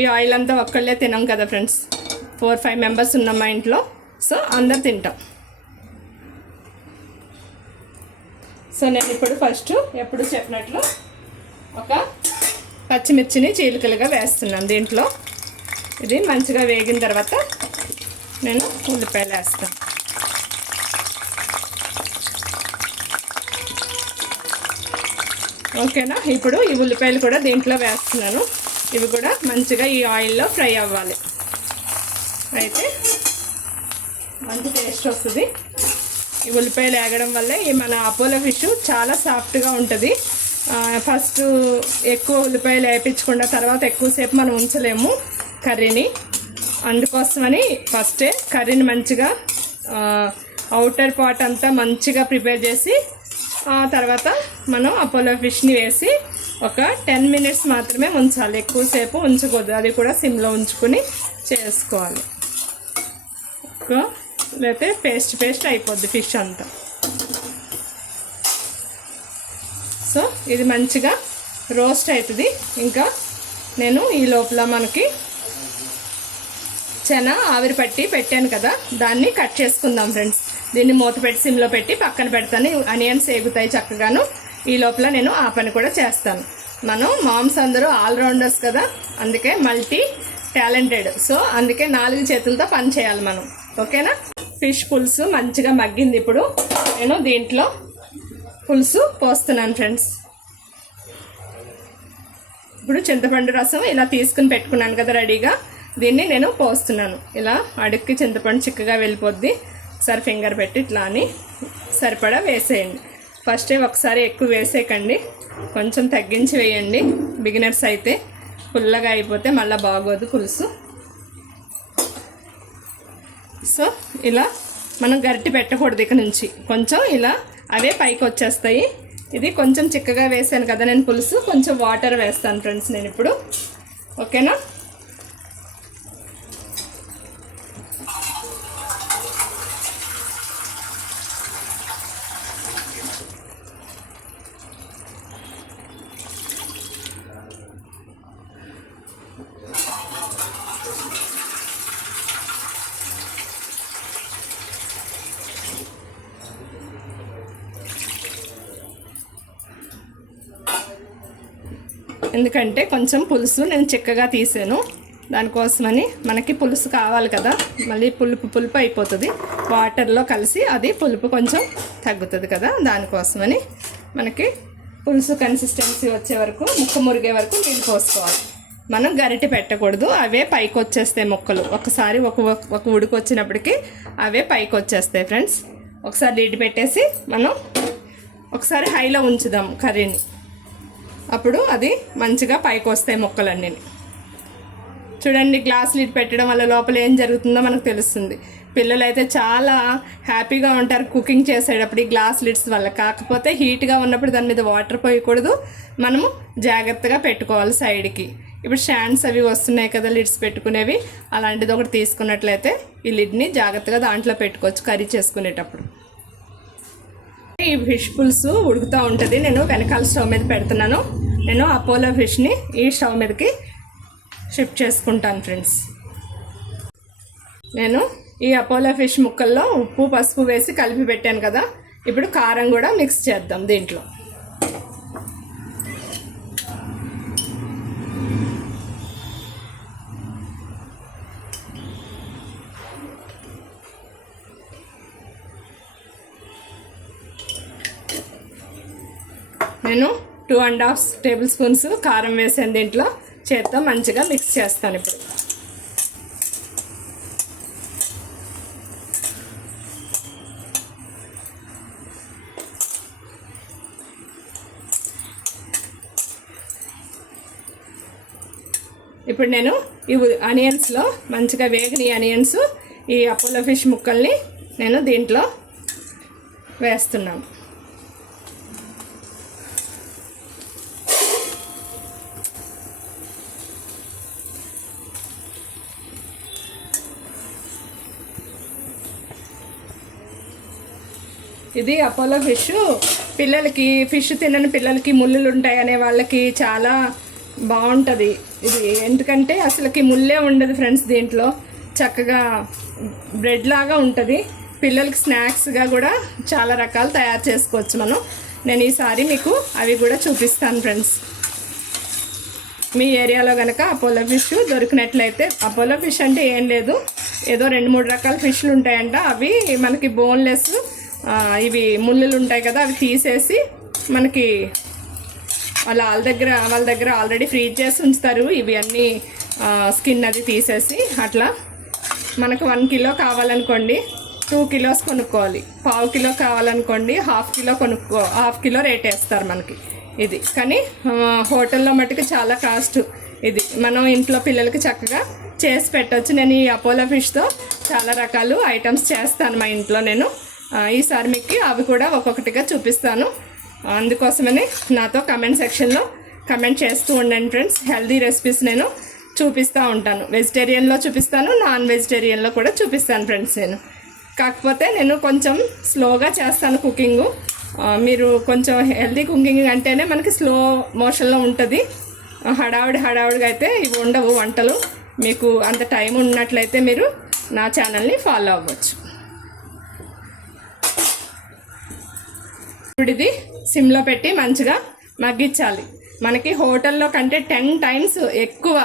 ఈ ఆయిల్ అంతా ఒక్కళ్ళే తినాం కదా ఫ్రెండ్స్, 4-5 మెంబర్స్ ఉన్నాం మా ఇంట్లో. సో అందరు తింటాం. సో నేను ఇప్పుడు ఫస్ట్ ఎప్పుడు చెప్పినట్లు ఒక పచ్చిమిర్చిని చీలికలుగా వేస్తున్నాను దీంట్లో. ఇది మంచిగా వేగిన తర్వాత నేను ఉల్లిపాయలు వేస్తాను. ఓకేనా? ఇప్పుడు ఈ ఉల్లిపాయలు కూడా దీంట్లో వేస్తున్నాను. ఇవి కూడా మంచిగా ఈ ఆయిల్లో ఫ్రై అవ్వాలి. అయితే మంచి టేస్ట్ వస్తుంది. ఈ ఉల్లిపాయలు వేగడం వల్లే ఈ మన అపోలో ఫిష్ చాలా సాఫ్ట్గా ఉంటుంది. ఫస్ట్ ఎక్కువ ఉల్లిపాయలు వేయించకుండా తర్వాత ఎక్కువసేపు మనం ఉంచలేము కర్రీని. అందుకోసమని ఫస్టే కర్రీని మంచిగా అవుటర్ పార్ట్ అంతా మంచిగా ప్రిపేర్ చేసి తర్వాత మనం అపోలో ఫిష్ని వేసి ఒక 10 మినిట్స్ మాత్రమే ఉంచాలి. ఎక్కువసేపు ఉంచకూడదు. అది కూడా సిమ్లో ఉంచుకొని చేసుకోవాలి. లేకపోతే పేస్ట్ అయిపోద్ది ఫిష్ అంతా. సో ఇది మంచిగా రోస్ట్ అవుతుంది. ఇంకా నేను ఈ లోపల మనకి ఆవిరి పట్టి పెట్టాను కదా, దాన్ని కట్ చేసుకుందాం ఫ్రెండ్స్. దీన్ని మూత పెట్టి సిమ్లో పెట్టి పక్కన పెడతాను. ఆనియన్స్ ఏగుతాయి చక్కగాను. ఈ లోపల నేను ఆ పని కూడా చేస్తాను. మనం మామ్స్ అందరూ ఆల్రౌండర్స్ కదా, అందుకే మల్టీ టాలెంటెడ్. సో అందుకే 4 చేతులతో పని చేయాలి మనం. ఓకేనా? ఫిష్ పులుసు మంచిగా మగ్గింది. ఇప్పుడు నేను దీంట్లో పులుసు పోస్తున్నాను ఫ్రెండ్స్. ఇప్పుడు చింతపండు రసం ఇలా తీసుకుని పెట్టుకున్నాను కదా రెడీగా, దీన్ని నేను పోస్తున్నాను. ఇలా అడుక్కి చింతపండు చిక్కగా వెళ్ళిపోద్ది. ఒకసారి ఫింగర్ పెట్టి ఇట్లా అని సరిపడా వేసేయండి. ఫస్టే ఒకసారి ఎక్కువ వేసేయకండి, కొంచెం తగ్గించి వేయండి. బిగినర్స్ అయితే పుల్లగా అయిపోతే మళ్ళీ బాగోదు పులుసు. సో ఇలా మనం గరిటె పెట్టకూడదు ఇక నుంచి. కొంచెం ఇలా అవే పైకి వచ్చేస్తాయి. ఇది కొంచెం చిక్కగా వేసాను కదా నేను పులుసు, కొంచెం వాటర్ వేస్తాను ఫ్రెండ్స్ నేను ఇప్పుడు. ఓకేనా? ఎందుకంటే కొంచెం పులుసు నేను చిక్కగా తీసాను, దానికోసమని. మనకి పులుసు కావాలి కదా, మళ్ళీ పులుపు అయిపోతుంది వాటర్లో కలిసి, అది పులుపు కొంచెం తగ్గుతుంది కదా, దానికోసమని మనకి పులుసు కన్సిస్టెన్సీ వచ్చే వరకు, ముక్క మురిగే వరకు నీళ్ళు పోసుకోవాలి. మనం గరిటె పెట్టకూడదు, అవే పైకి వచ్చేస్తాయి ముక్కలు. ఒకసారి ఒక ఉడికి వచ్చినప్పటికీ అవే పైకి వచ్చేస్తాయి ఫ్రెండ్స్. ఒకసారి లిడ్ పెట్టేసి మనం ఒకసారి హైలో ఉంచుదాం కర్రీని. అప్పుడు అది మంచిగా పైకి వస్తాయి ముక్కలన్నీ. చూడండి, గ్లాస్ లిడ్ పెట్టడం వల్ల లోపల ఏం జరుగుతుందో మనకు తెలుస్తుంది. పిల్లలు అయితే చాలా హ్యాపీగా ఉంటారు కుకింగ్ చేసేటప్పుడు ఈ గ్లాస్ లిడ్స్ వల్ల. కాకపోతే హీట్గా ఉన్నప్పుడు దాని మీద వాటర్ పోయకూడదు, మనము జాగ్రత్తగా పెట్టుకోవాలి సైడ్కి. ఇప్పుడు స్టాండ్స్ అవి వస్తున్నాయి కదా లిడ్స్ పెట్టుకునేవి, అలాంటిది ఒకటి తీసుకున్నట్లయితే ఈ లిడ్ని జాగ్రత్తగా దాంట్లో పెట్టుకోవచ్చు కర్రీ చేసుకునేటప్పుడు. ఈ ఫిష్ పులుసు ఉడుకుతూ ఉంటుంది. నేను వెనకాల స్టవ్ మీద పెడుతున్నాను. నేను అపోలో ఫిష్ని ఈ స్టవ్ మీదకి షిఫ్ట్ చేసుకుంటాను ఫ్రెండ్స్. నేను ఈ అపోలో ఫిష్ ముక్కల్లో ఉప్పు పసుపు వేసి కలిపి పెట్టాను కదా, ఇప్పుడు కారం కూడా మిక్స్ చేద్దాం దీంట్లో. నేను 2.5 టేబుల్ స్పూన్స్ కారం వేసాను దీంట్లో. చేత్తో మంచిగా మిక్స్ చేస్తాను ఇప్పుడు. ఇప్పుడు నేను ఈ ఆనియన్స్లో మంచిగా వేగిన ఆనియన్స్, ఈ అపోలో ఫిష్ ముక్కల్ని నేను దీంట్లో వేస్తున్నాను. ఇది అపోలో ఫిష్. పిల్లలకి ఫిష్ తినని పిల్లలకి ముళ్ళులు ఉంటాయనే వాళ్ళకి చాలా బాగుంటుంది ఇది. ఎందుకంటే అసలుకి ముళ్ళే ఉండదు ఫ్రెండ్స్. దీంట్లో చక్కగా బ్రెడ్ లాగా ఉంటుంది. పిల్లలకి స్నాక్స్గా కూడా చాలా రకాలు తయారు చేసుకోవచ్చు మనం. నేను ఈసారి మీకు అవి కూడా చూపిస్తాను ఫ్రెండ్స్. మీ ఏరియాలో కనుక అపోలో ఫిష్ దొరికినట్లయితే, అపోలో ఫిష్ అంటే ఏం లేదు, ఏదో 2-3 రకాల ఫిష్లు ఉంటాయంట. అవి మనకి బోన్లెస్, ఇవి ముళ్ళులు ఉంటాయి కదా, అవి తీసేసి మనకి వాళ్ళ దగ్గర ఆల్రెడీ ఫ్రీజ్ చేసి ఉంచుతారు. ఇవి అన్నీ స్కిన్ అది తీసేసి. అట్లా మనకు 1 కిలో కావాలనుకోండి 2 కిలోస్ కొనుక్కోవాలి. 1/2 కిలో కావాలనుకోండి 1/2 కిలో రేట్ వేస్తారు మనకి ఇది. కానీ హోటల్లో మట్టుకు చాలా కాస్ట్ ఇది. మనం ఇంట్లో పిల్లలకి చక్కగా చేసి పెట్టవచ్చు. నేను ఈ అపోలో ఫిష్తో చాలా రకాలు ఐటమ్స్ చేస్తాను మా ఇంట్లో నేను. ఈసారి మీకు అవి కూడా ఒక్కొక్కటిగా చూపిస్తాను. అందుకోసమని నాతో కమెంట్ సెక్షన్లో కమెంట్ చేస్తూ ఉండండి ఫ్రెండ్స్. హెల్దీ రెసిపీస్ నేను చూపిస్తూ ఉంటాను. వెజిటేరియన్లో చూపిస్తాను, నాన్ వెజిటేరియన్లో కూడా చూపిస్తాను ఫ్రెండ్స్. కాకపోతే నేను కొంచెం స్లోగా చేస్తాను కుకింగు. మీరు కొంచెం హెల్దీ కుకింగ్ అంటేనే మనకి స్లో మోషన్లో ఉంటుంది. హడావుడిగా అయితే ఇవి ఉండవు వంటలు. మీకు అంత టైం ఉన్నట్లయితే మీరు నా ఛానల్ని ఫాలో అవ్వచ్చు. ఇప్పుడు ఇది సిమ్లో పెట్టి మంచిగా మగ్గించాలి. మనకి హోటల్లో కంటే 10 టైమ్స్ ఎక్కువ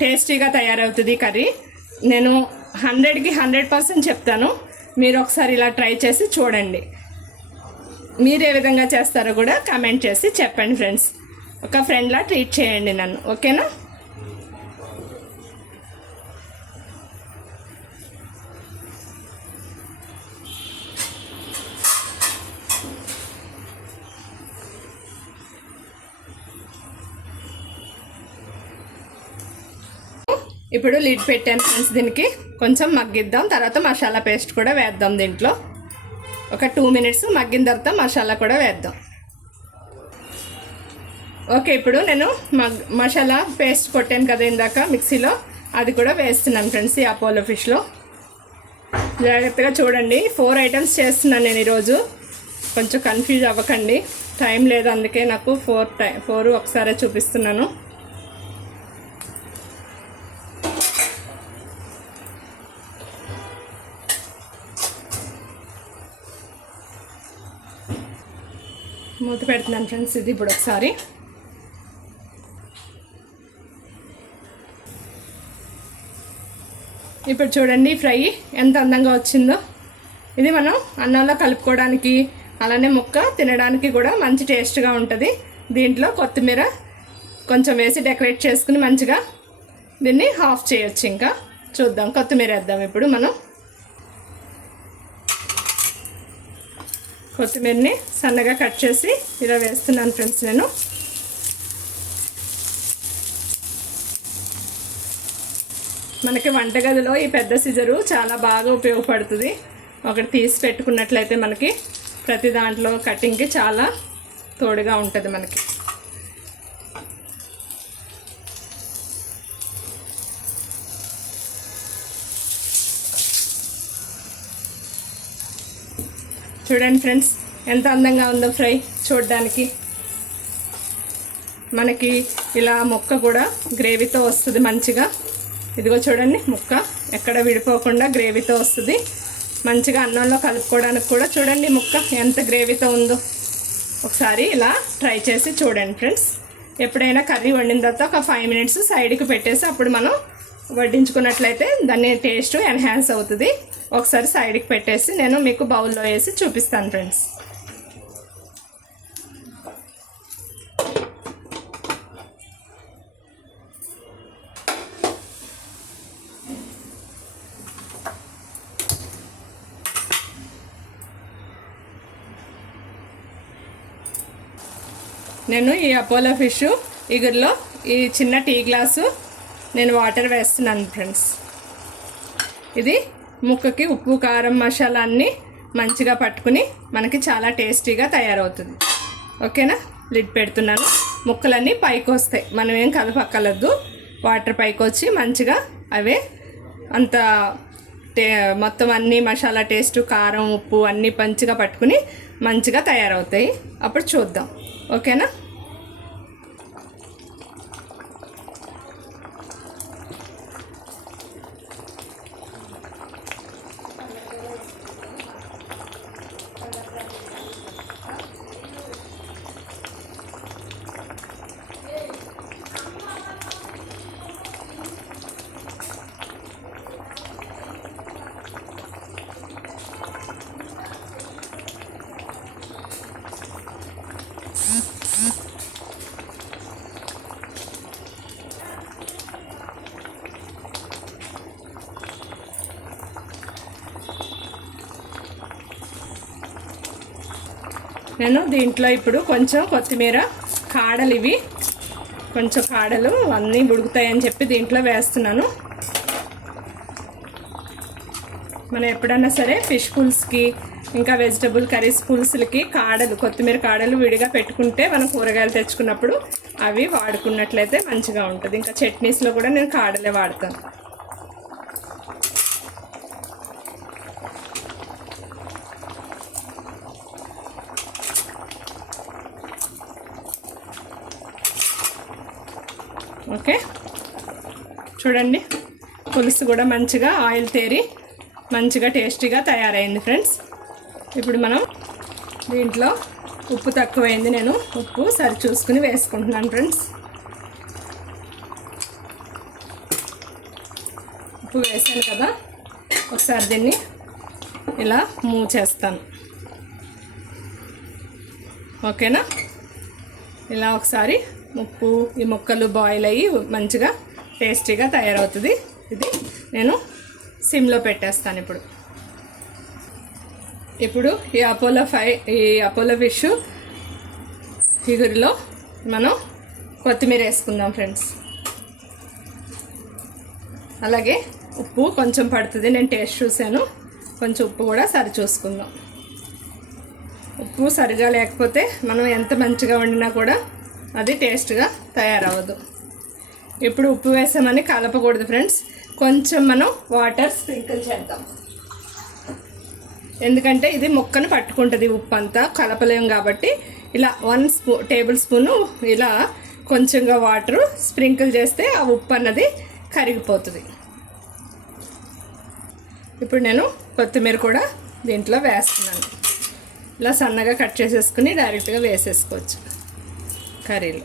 టేస్టీగా తయారవుతుంది కర్రీ. నేను 100కి 100% చెప్తాను. మీరు ఒకసారి ఇలా ట్రై చేసి చూడండి. మీరు ఏ విధంగా చేస్తారో కూడా కామెంట్ చేసి చెప్పండి ఫ్రెండ్స్. ఒక ఫ్రెండ్లా ట్రీట్ చేయండి నన్ను, ఓకేనా? ఇప్పుడు లిడ్ పెట్టాను ఫ్రెండ్స్. దీనికి కొంచెం మగ్గిద్దాం. తర్వాత మసాలా పేస్ట్ కూడా వేద్దాం. దీంట్లో ఒక 2 మినిట్స్ మగ్గిన తర్వాత మసాలా కూడా వేద్దాం. ఓకే, ఇప్పుడు నేను మసాలా పేస్ట్ కొట్టాను కదా ఇందాక మిక్సీలో, అది కూడా వేస్తున్నాను ఫ్రెండ్స్ ఈ అపోలో ఫిష్లో. జాగ్రత్తగా చూడండి. 4 ఐటమ్స్ చేస్తున్నాను నేను ఈరోజు. కొంచెం కన్ఫ్యూజ్ అవ్వకండి, టైం లేదు, అందుకే నాకు 4 ఒకసారి చూపిస్తున్నాను. మూత పెడుతున్నాను ఫ్రెండ్స్. ఇది ఇప్పుడు ఒకసారి ఇప్పుడు చూడండి ఫ్రై ఎంత అందంగా వచ్చిందో. ఇది మనం అన్నంలో కలుపుకోవడానికి, అలానే ముక్క తినడానికి కూడా మంచి టేస్ట్గా ఉంటుంది. దీంట్లో కొత్తిమీర కొంచెం వేసి డెకరేట్ చేసుకుని మంచిగా దీన్ని ఆఫ్ చేయొచ్చు. ఇంకా చూద్దాం, కొత్తిమీర వేద్దాం ఇప్పుడు మనం. కొత్తిమీరని సన్నగా కట్ చేసి ఇలా వేస్తున్నాను ఫ్రెండ్స్ నేను. మనకి వంటగదిలో ఈ పెద్ద సిజరు చాలా బాగా ఉపయోగపడుతుంది. ఒకటి తీసి పెట్టుకున్నట్లయితే మనకి ప్రతి దాంట్లో కటింగ్కి చాలా తోడుగా ఉంటుంది మనకి. చూడండి ఫ్రెండ్స్ ఎంత అందంగా ఉందో ఫ్రై చూడడానికి. మనకి ఇలా ముక్క కూడా గ్రేవీతో వస్తుంది మంచిగా. ఇదిగో చూడండి, ముక్క ఎక్కడ విడిపోకుండా గ్రేవీతో వస్తుంది మంచిగా. అన్నంలో కలుపుకోవడానికి కూడా చూడండి ముక్క ఎంత గ్రేవీతో ఉందో. ఒకసారి ఇలా ట్రై చేసి చూడండి ఫ్రెండ్స్. ఎప్పుడైనా కర్రీ వండిన తర్వాత ఒక 5 మినిట్స్ సైడ్కి పెట్టేసి అప్పుడు మనం వడ్డించుకున్నట్లయితే దాని టేస్ట్ ఎన్హాన్స్ అవుతుంది. ఒకసారి సైడ్కి పెట్టేసి నేను మీకు బౌల్లో వేసి చూపిస్తాను ఫ్రెండ్స్. నేను ఈ అపోలో ఫిష్ ఇగురులో ఈ చిన్న టీ గ్లాసు నేను వాటర్ వేస్తున్నాను ఫ్రెండ్స్. ఇది ముక్కకి ఉప్పు కారం మసాలా అన్నీ మంచిగా పట్టుకుని మనకి చాలా టేస్టీగా తయారవుతుంది. ఓకేనా, లిడ్ పెడుతున్నాను. ముక్కలన్నీ పైకి వస్తాయి, మనం ఏం కలపక్కర్లేదు. వాటర్ పైకి వచ్చి మంచిగా అవే అంత మొత్తం అన్ని మసాలా టేస్ట్, కారం, ఉప్పు అన్నీ మంచిగా పట్టుకుని మంచిగా తయారవుతాయి. అప్పుడు చూద్దాం. ఓకేనా, నేను దీంట్లో ఇప్పుడు కొంచెం కొత్తిమీర, కాడలు, ఇవి కొంచెం కాడలు అన్నీ ఉడుకుతాయని చెప్పి దీంట్లో వేస్తున్నాను. మనం ఎప్పుడన్నా సరే ఫిష్ పులుసుకి ఇంకా వెజిటబుల్ కర్రీస్ పులుసులకి కాడలు, కొత్తిమీర కాడలు విడిగా పెట్టుకుంటే మనం కూరగాయలు తెచ్చుకున్నప్పుడు అవి వాడుకున్నట్లయితే మంచిగా ఉంటుంది. ఇంకా చట్నీస్లో కూడా నేను కాడలే వాడతాను. ఓకే, చూడండి పులుసు కూడా మంచిగా ఆయిల్ తేరి మంచిగా టేస్టీగా తయారైంది ఫ్రెండ్స్. ఇప్పుడు మనం దీంట్లో ఉప్పు తక్కువైంది, నేను ఉప్పు సరి చూసుకుని వేసుకుంటున్నాను ఫ్రెండ్స్. ఉప్పు వేసాను కదా, ఒకసారి దీన్ని ఇలా మూవ్ చేస్తాను. ఓకేనా, ఇలా ఒకసారి ఉప్పు ఈ ముక్కలు బాయిల్ అయ్యి మంచిగా టేస్టీగా తయారవుతుంది. ఇది నేను సిమ్లో పెట్టేస్తాను. ఇప్పుడు ఈ అపోలో ఫిష్ ఇగురిలో మనం కొత్తిమీర వేసుకుందాం ఫ్రెండ్స్. అలాగే ఉప్పు కొంచెం పడుతుంది, నేను టేస్ట్ చూశాను. కొంచెం ఉప్పు కూడా సరి చూసుకుందాం. ఉప్పు సరిగా లేకపోతే మనం ఎంత మంచిగా వండినా కూడా అది టేస్ట్గా తయారవ్వదు. ఇప్పుడు ఉప్పు వేసామని కలపకూడదు ఫ్రెండ్స్, కొంచెం మనం వాటర్ స్ప్రింకిల్ చేద్దాం. ఎందుకంటే ఇది ముక్కను పట్టుకుంటుంది, ఉప్పు అంతా కలపలేం కాబట్టి ఇలా 1 టేబుల్ స్పూను ఇలా కొంచెంగా వాటర్ స్ప్రింకిల్ చేస్తే ఆ ఉప్పు అన్నది కరిగిపోతుంది. ఇప్పుడు నేను కొత్తిమీర కూడా దీంట్లో వేస్తున్నాను. ఇలా సన్నగా కట్ చేసేసుకుని డైరెక్ట్గా వేసేసుకోవచ్చు కర్రీలో.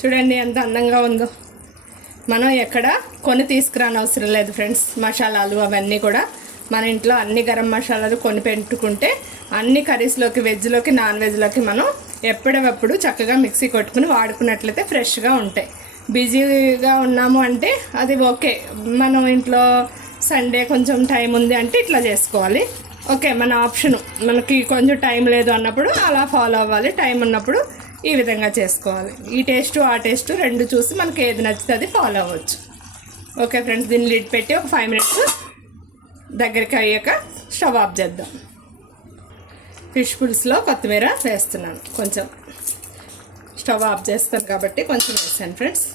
చూడండి ఎంత అందంగా ఉందో. మనం ఎక్కడ కొని తీసుకురాని అవసరం లేదు ఫ్రెండ్స్. మసాలాలు అవన్నీ కూడా మన ఇంట్లో అన్ని గరం మసాలాలు కొని పెట్టుకుంటే అన్ని కర్రీస్లోకి, వెజ్లోకి, నాన్ వెజ్లోకి మనం ఎప్పుడప్పుడు చక్కగా మిక్సీ కొట్టుకుని వాడుకున్నట్లయితే ఫ్రెష్గా ఉంటాయి. బిజీగా ఉన్నాము అంటే అది ఓకే, మనం ఇంట్లో సండే కొంచెం టైం ఉంది అంటే ఇట్లా చేసుకోవాలి. ఓకే, మన ఆప్షను. మనకి కొంచెం టైం లేదు అన్నప్పుడు అలా ఫాలో అవ్వాలి, టైం ఉన్నప్పుడు ఈ విధంగా చేసుకోవాలి. ఈ టేస్ట్ ఆ టేస్ట్ రెండు చూసి మనకి ఏది నచ్చితే అది ఫాలో అవ్వచ్చు. ఓకే ఫ్రెండ్స్, దీన్ని లిడ్ పెట్టి ఒక 5 మినిట్స్ దగ్గరికి అయ్యాక స్టవ్ ఆఫ్ చేద్దాం. ఫిష్ పులుసులో కొత్తిమీర వేస్తున్నాను. కొంచెం స్టవ్ ఆఫ్ చేస్తాను కాబట్టి కొంచెం వేసాను ఫ్రెండ్స్.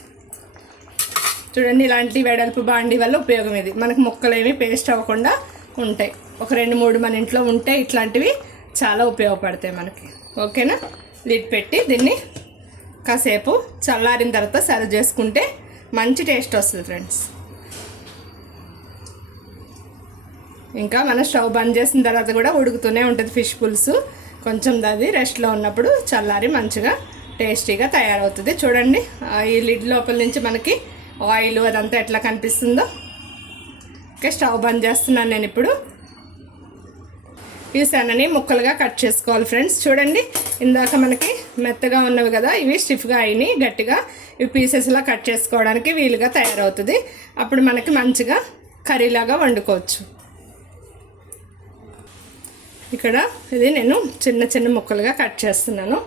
చూడండి, ఇలాంటి వెడల్పు బాండి వల్ల ఉపయోగం ఇది. మనకు ముక్కలు ఏమి పేస్ట్ అవ్వకుండా ఉంటాయి. ఒక 2-3 మన ఇంట్లో ఉంటే ఇట్లాంటివి చాలా ఉపయోగపడతాయి మనకి. ఓకేనా, లిడ్ పెట్టి దీన్ని కాసేపు చల్లారిన తర్వాత సర్వ్ చేసుకుంటే మంచి టేస్ట్ వస్తుంది ఫ్రెండ్స్. ఇంకా మన స్టవ్ బంద్ చేసిన తర్వాత కూడా ఉడుకుతూనే ఉంటుంది ఫిష్ పులుసు. కొంచెం అది రెస్ట్లో ఉన్నప్పుడు చల్లారి మంచిగా టేస్టీగా తయారవుతుంది. చూడండి, ఈ లిడ్ లోపల నుంచి మనకి ఆయిల్ అదంతా ఎట్లా కనిపిస్తుందో. ఓకే, స్టవ్ బంద్ చేస్తున్నాను నేను. ఇప్పుడు ఈ సన్నని ముక్కలుగా కట్ చేసుకోవాలి ఫ్రెండ్స్. చూడండి, ఇందాక మనకి మెత్తగా ఉన్నవి కదా, ఇవి స్టిఫ్గా అయినాయి, గట్టిగా ఇవి పీసెస్లా కట్ చేసుకోవడానికి వీలుగా తయారవుతుంది. అప్పుడు మనకి మంచిగా కర్రీలాగా వండుకోవచ్చు. ఇక్కడ ఇది నేను చిన్న చిన్న ముక్కలుగా కట్ చేస్తున్నాను.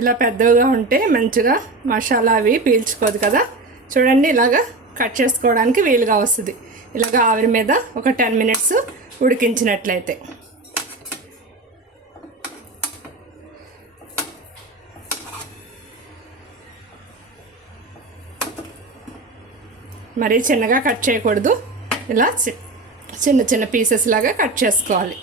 ఇలా పెద్దగా ఉంటే మంచిగా మసాలా అవి పీల్చుకోదు కదా. చూడండి, ఇలాగా కట్ చేసుకోవడానికి వీలుగా వస్తుంది. ఇలాగ ఆవిరి మీద ఒక 10 మినిట్స్ ఉడికించినట్లయితే. మరీ చిన్నగా కట్ చేయకూడదు, ఇలా చిన్న చిన్న పీసెస్ లాగా కట్ చేసుకోవాలి.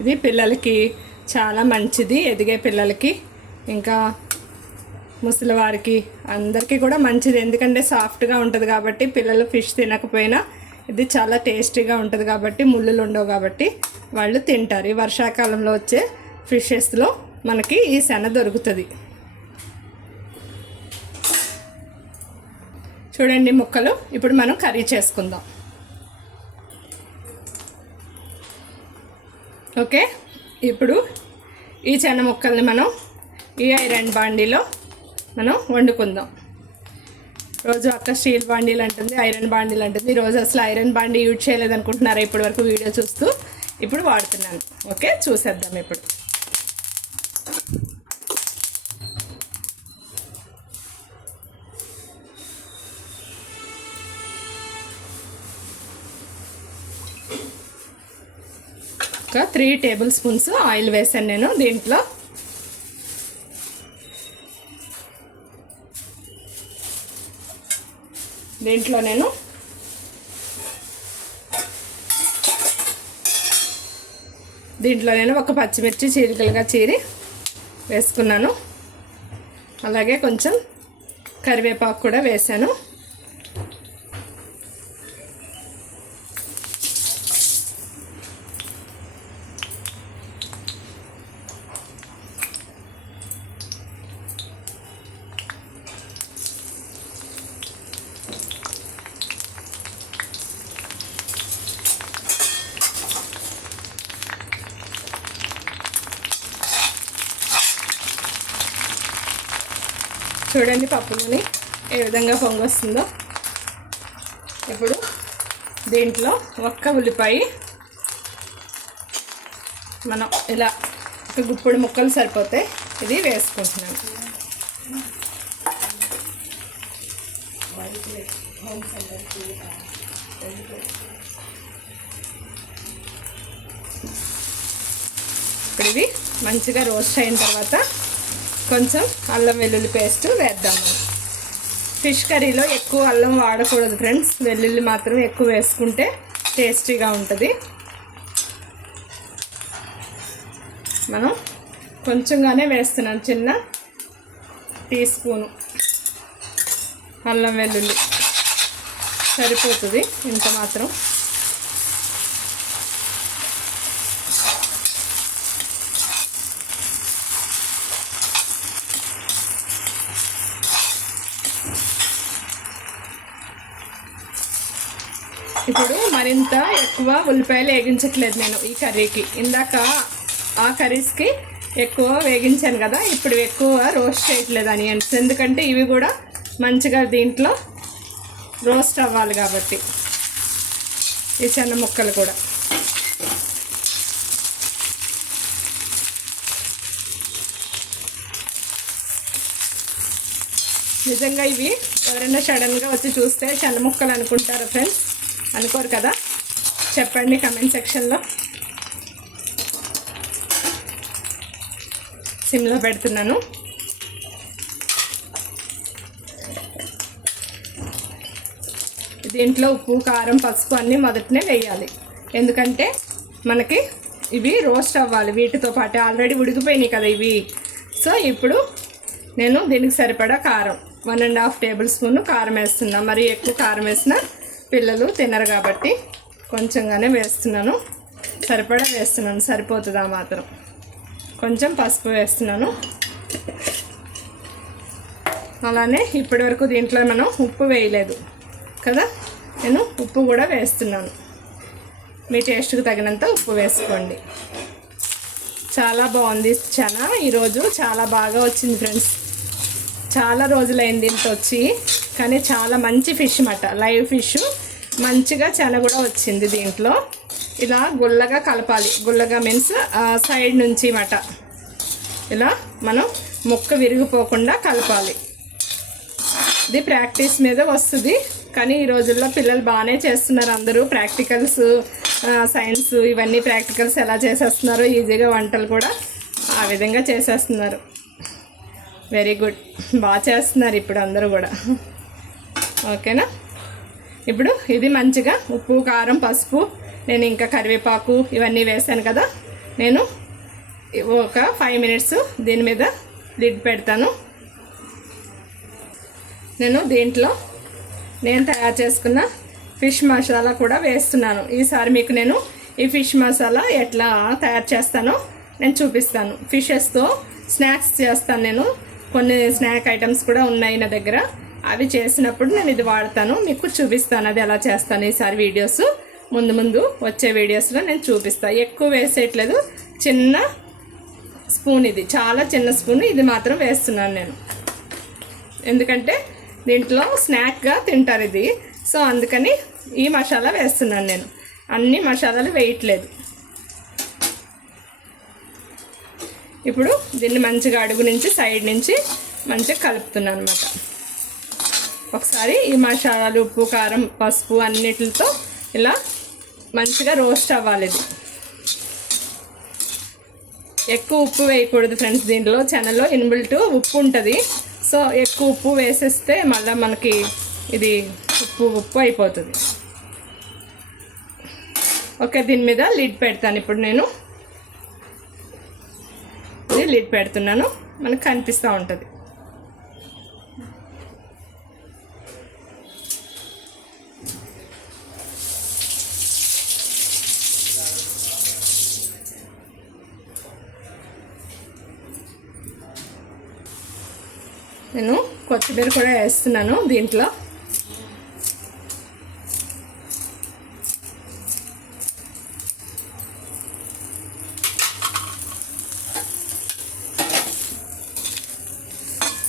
ఇది పిల్లలకి చాలా మంచిది, ఎదిగే పిల్లలకి ఇంకా ముసలివారికి అందరికీ కూడా మంచిది. ఎందుకంటే సాఫ్ట్గా ఉంటుంది కాబట్టి, పిల్లలు ఫిష్ తినకపోయినా ఇది చాలా టేస్టీగా ఉంటుంది కాబట్టి, ముళ్ళులు ఉండవు కాబట్టి వాళ్ళు తింటారు. ఈ వర్షాకాలంలో వచ్చే ఫిషెస్లో మనకి ఈ శన దొరుకుతుంది. చూడండి ముక్కలు. ఇప్పుడు మనం కర్రీ చేసుకుందాం. ఓకే, ఇప్పుడు ఈ చెన్న ముక్కల్ని మనం ఈ ఐరన్ బాండీలో మనం వండుకుందాం. రోజు అక్క స్టీల్ బాండీలు అంటుంది, ఐరన్ బాండీలు అంటుంది. ఈరోజు అసలు ఐరన్ బాండీ యూజ్ చేయలేదు అనుకుంటున్నారా ఇప్పటి వరకు వీడియో చూస్తూ? ఇప్పుడు వాడుతున్నాను. ఓకే, చూసేద్దాం ఇప్పుడు. ఒక 3 టేబుల్ స్పూన్స్ ఆయిల్ వేసాను నేను దీంట్లో. నేను ఒక పచ్చిమిర్చి చీలికలుగా చీరి వేసుకున్నాను. అలాగే కొంచెం కరివేపాకు కూడా వేసాను. చూడండి పప్పు నూనె ఏ విధంగా పొంగొస్తుందో. ఇప్పుడు దీంట్లో ఒక్క ఉల్లిపాయ మనం ఇలా ఒక గుప్పుడు ముక్కలు సరిపోతాయి, ఇది వేసుకుంటున్నాను. ఇప్పుడు ఇవి మంచిగా రోస్ట్ అయిన తర్వాత కొంచెం అల్లం వెల్లుల్లి పేస్ట్ వేద్దాం. ఫిష్ కర్రీలో ఎక్కువ అల్లం వాడకూడదు ఫ్రెండ్స్, వెల్లుల్లి మాత్రం ఎక్కువ వేసుకుంటే టేస్టీగా ఉంటుంది. మనం కొంచెంగానే వేస్తున్నాం, చిన్న టీ స్పూను అల్లం వెల్లుల్లి సరిపోతుంది ఇంత మాత్రం. ఇప్పుడు మరింత ఎక్కువ ఉల్లిపాయలు వేగించట్లేదు నేను ఈ కర్రీకి. ఇందాక ఆ కర్రీస్కి ఎక్కువ వేగించాను కదా, ఇప్పుడు ఎక్కువ రోస్ట్ చేయట్లేదు ఆనియన్స్, ఎందుకంటే ఇవి కూడా మంచిగా దీంట్లో రోస్ట్ అవ్వాలి కాబట్టి, ఈ చిన్న ముక్కలు కూడా. నిజంగా ఇవి ఎవరైనా సడన్గా వచ్చి చూస్తే చిన్న ముక్కలు అనుకుంటారు ఫ్రెండ్స్, అనుకోరు కదా? చెప్పండి కమెంట్ సెక్షన్లో. సిమ్లో పెడుతున్నాను. దీంట్లో ఉప్పు కారం పసుపు అన్నీ మొదటనే వేయాలి, ఎందుకంటే మనకి ఇవి రోస్ట్ అవ్వాలి వీటితో పాటు. ఆల్రెడీ ఉడికిపోయినాయి కదా ఇవి. సో ఇప్పుడు నేను దీనికి సరిపడా కారం 1.5 టేబుల్ స్పూన్ కారం వేస్తున్నా. మరి ఎక్కువ కారం వేసినా పిల్లలు తినరు కాబట్టి కొంచెంగానే వేస్తున్నాను, సరిపడా వేస్తున్నాను, సరిపోతుంది ఆ మాత్రం. కొంచెం పసుపు వేస్తున్నాను. అలానే ఇప్పటివరకు దీంట్లో మనం ఉప్పు వేయలేదు కదా, నేను ఉప్పు కూడా వేస్తున్నాను. మీ టేస్ట్కి తగినంత ఉప్పు వేసుకోండి. చాలా బాగుంది చాలా, ఈరోజు చాలా బాగా వచ్చింది ఫ్రెండ్స్. చాలా రోజులైంది ఇంత వచ్చి, కానీ చాలా మంచి ఫిష్ అన్నమాట, లైవ్ ఫిష్. మంచిగా చెన కూడా వచ్చింది దీంట్లో. ఇలా గుల్లగా కలపాలి. గుల్లగా మీన్స్ సైడ్ నుంచి మాట ఇలా మనం ముక్క విరిగిపోకుండా కలపాలి. ఇది ప్రాక్టీస్ మీద వస్తుంది. కానీ ఈ రోజుల్లో పిల్లలు బాగానే చేస్తున్నారు. అందరూ ప్రాక్టికల్స్, సైన్స్ ఇవన్నీ ప్రాక్టికల్స్ ఎలా చేసేస్తున్నారో ఈజీగా వంటలు కూడా ఆ విధంగా చేసేస్తున్నారు. వెరీ గుడ్, బాగా చేస్తున్నారు ఇప్పుడు అందరూ కూడా. ఓకేనా? ఇప్పుడు ఇది మంచిగా ఉప్పు, కారం, పసుపు, నేను ఇంకా కరివేపాకు ఇవన్నీ వేసాను కదా. నేను ఒక 5 మినిట్స్ దీని మీద లిడ్ పెడతాను. నేను దీంట్లో నేను తయారు చేసుకున్న ఫిష్ మసాలా కూడా వేస్తున్నాను. ఈసారి మీకు నేను ఈ ఫిష్ మసాలా ఎట్లా తయారు చేస్తానో నేను చూపిస్తాను. ఫిషెస్తో స్నాక్స్ చేస్తాను నేను. కొన్ని స్నాక్ ఐటమ్స్ కూడా ఉన్నాయి నా దగ్గర. అవి చేసినప్పుడు నేను ఇది వాడతాను, మీకు చూపిస్తాను అది ఎలా చేస్తాను. ఈసారి వీడియోస్ ముందు వచ్చే వీడియోస్లో నేను చూపిస్తాను. ఎక్కువ వేసేయట్లేదు, చిన్న స్పూన్, ఇది చాలా చిన్న స్పూన్, ఇది మాత్రం వేస్తున్నాను నేను. ఎందుకంటే దీంట్లో స్నాక్గా తింటారు ఇది, సో అందుకని ఈ మసాలా వేస్తున్నాను నేను. అన్ని మసాలాలు వేయట్లేదు. ఇప్పుడు దీన్ని మంచిగా అడుగు నుంచి సైడ్ నుంచి మంచిగా కలుపుతున్నాను అనమాట. ఒకసారి ఈ మసాలాలు, ఉప్పు, కారం, పసుపు అన్నిటితో ఇలా మంచిగా రోస్ట్ అవ్వాలి. ఇది ఎక్కువ ఉప్పు వేయకూడదు ఫ్రెండ్స్. దీంట్లో ఛానల్లో ఇన్బిల్ట్ ఉప్పు ఉంటుంది. సో ఎక్కువ ఉప్పు వేసేస్తే మళ్ళీ మనకి ఇది ఉప్పు అయిపోతుంది. ఓకే, దీని మీద లిడ్ పెడతాను. ఇప్పుడు నేను ఇది లిడ్ పెడుతున్నాను, మనకు కనిపిస్తూ ఉంటుంది. నేను కొత్తిమీర కూడా వేస్తున్నాను దీంట్లో.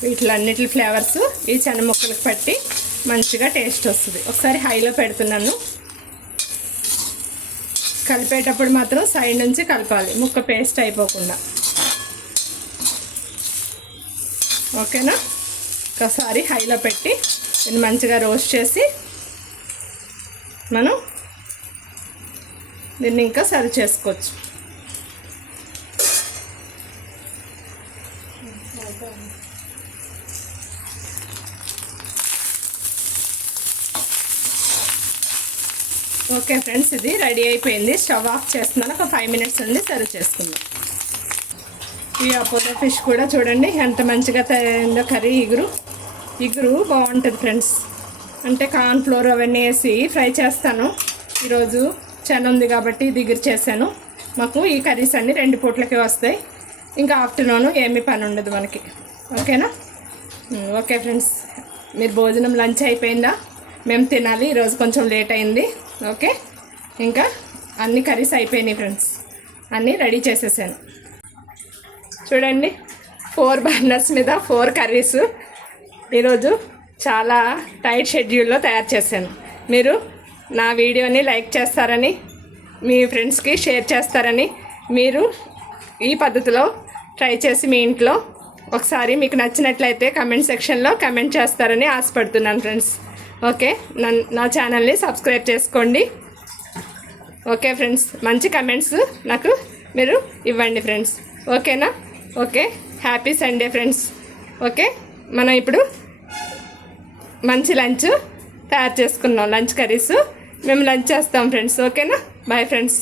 వీటిలన్నిటి ఫ్లేవర్స్ ఈ చెన్న ముక్కలకు పట్టి మంచిగా టేస్ట్ వస్తుంది. ఒకసారి హైలో పెడుతున్నాను. కలిపేటప్పుడు మాత్రం సైడ్ నుంచి కలపాలి, ముక్క పేస్ట్ అయిపోకుండా. ఓకేనా? ఒకసారి హైలో పెట్టి దీన్ని మంచిగా రోస్ట్ చేసి మనం దీన్ని ఇంకా సర్వ్ చేసుకోవచ్చు. ఓకే ఫ్రెండ్స్, ఇది రెడీ అయిపోయింది. స్టవ్ ఆఫ్ చేస్తున్నాను. ఒక 5 మినిట్స్ ఉండి సర్వ్ చేసుకుందాం. ఈ అపోలో ఫిష్ కూడా చూడండి ఎంత మంచిగా తయారైందో. కర్రీ ఇగురు బాగుంటుంది ఫ్రెండ్స్. అంటే కార్న్ ఫ్లోర్ అవన్నీ వేసి ఫ్రై చేస్తాను. ఈరోజు చెన్న ఉంది కాబట్టి ఇది ఇగురు చేశాను. మాకు ఈ కర్రీస్ అన్నీ 2 పూట్లకి వస్తాయి. ఇంకా ఆఫ్టర్నూన్ ఏమీ పని ఉండదు మనకి. ఓకేనా? ఓకే ఫ్రెండ్స్, మీరు భోజనం లంచ్ అయిపోయిందా? మేము తినాలి, ఈరోజు కొంచెం లేట్ అయింది. ఓకే, ఇంకా అన్ని కర్రీస్ అయిపోయినాయి ఫ్రెండ్స్, అన్నీ రెడీ చేసేసాను. చూడండి, 4 బర్నర్స్ మీద 4 కర్రీస్ ఈరోజు చాలా టైట్ షెడ్యూల్లో తయారు చేశాను. మీరు నా వీడియోని లైక్ చేస్తారని, మీ ఫ్రెండ్స్కి షేర్ చేస్తారని, మీరు ఈ పద్ధతిలో ట్రై చేసి మీ ఇంట్లో ఒకసారి మీకు నచ్చినట్లయితే కమెంట్ సెక్షన్లో కమెంట్ చేస్తారని ఆశపడుతున్నాను ఫ్రెండ్స్. ఓకే, నా ఛానల్ని సబ్స్క్రైబ్ చేసుకోండి. ఓకే ఫ్రెండ్స్, మంచి కమెంట్స్ నాకు మీరు ఇవ్వండి ఫ్రెండ్స్. ఓకేనా? Okay, happy Sunday friends. Okay, మనం ఇప్పుడు మంచి లంచ్ తయారు చేసుకున్నాం. లంచ్ కర్రీస్ మేము లంచ్ చేస్తాం ఫ్రెండ్స్. ఓకేనా? Bye friends.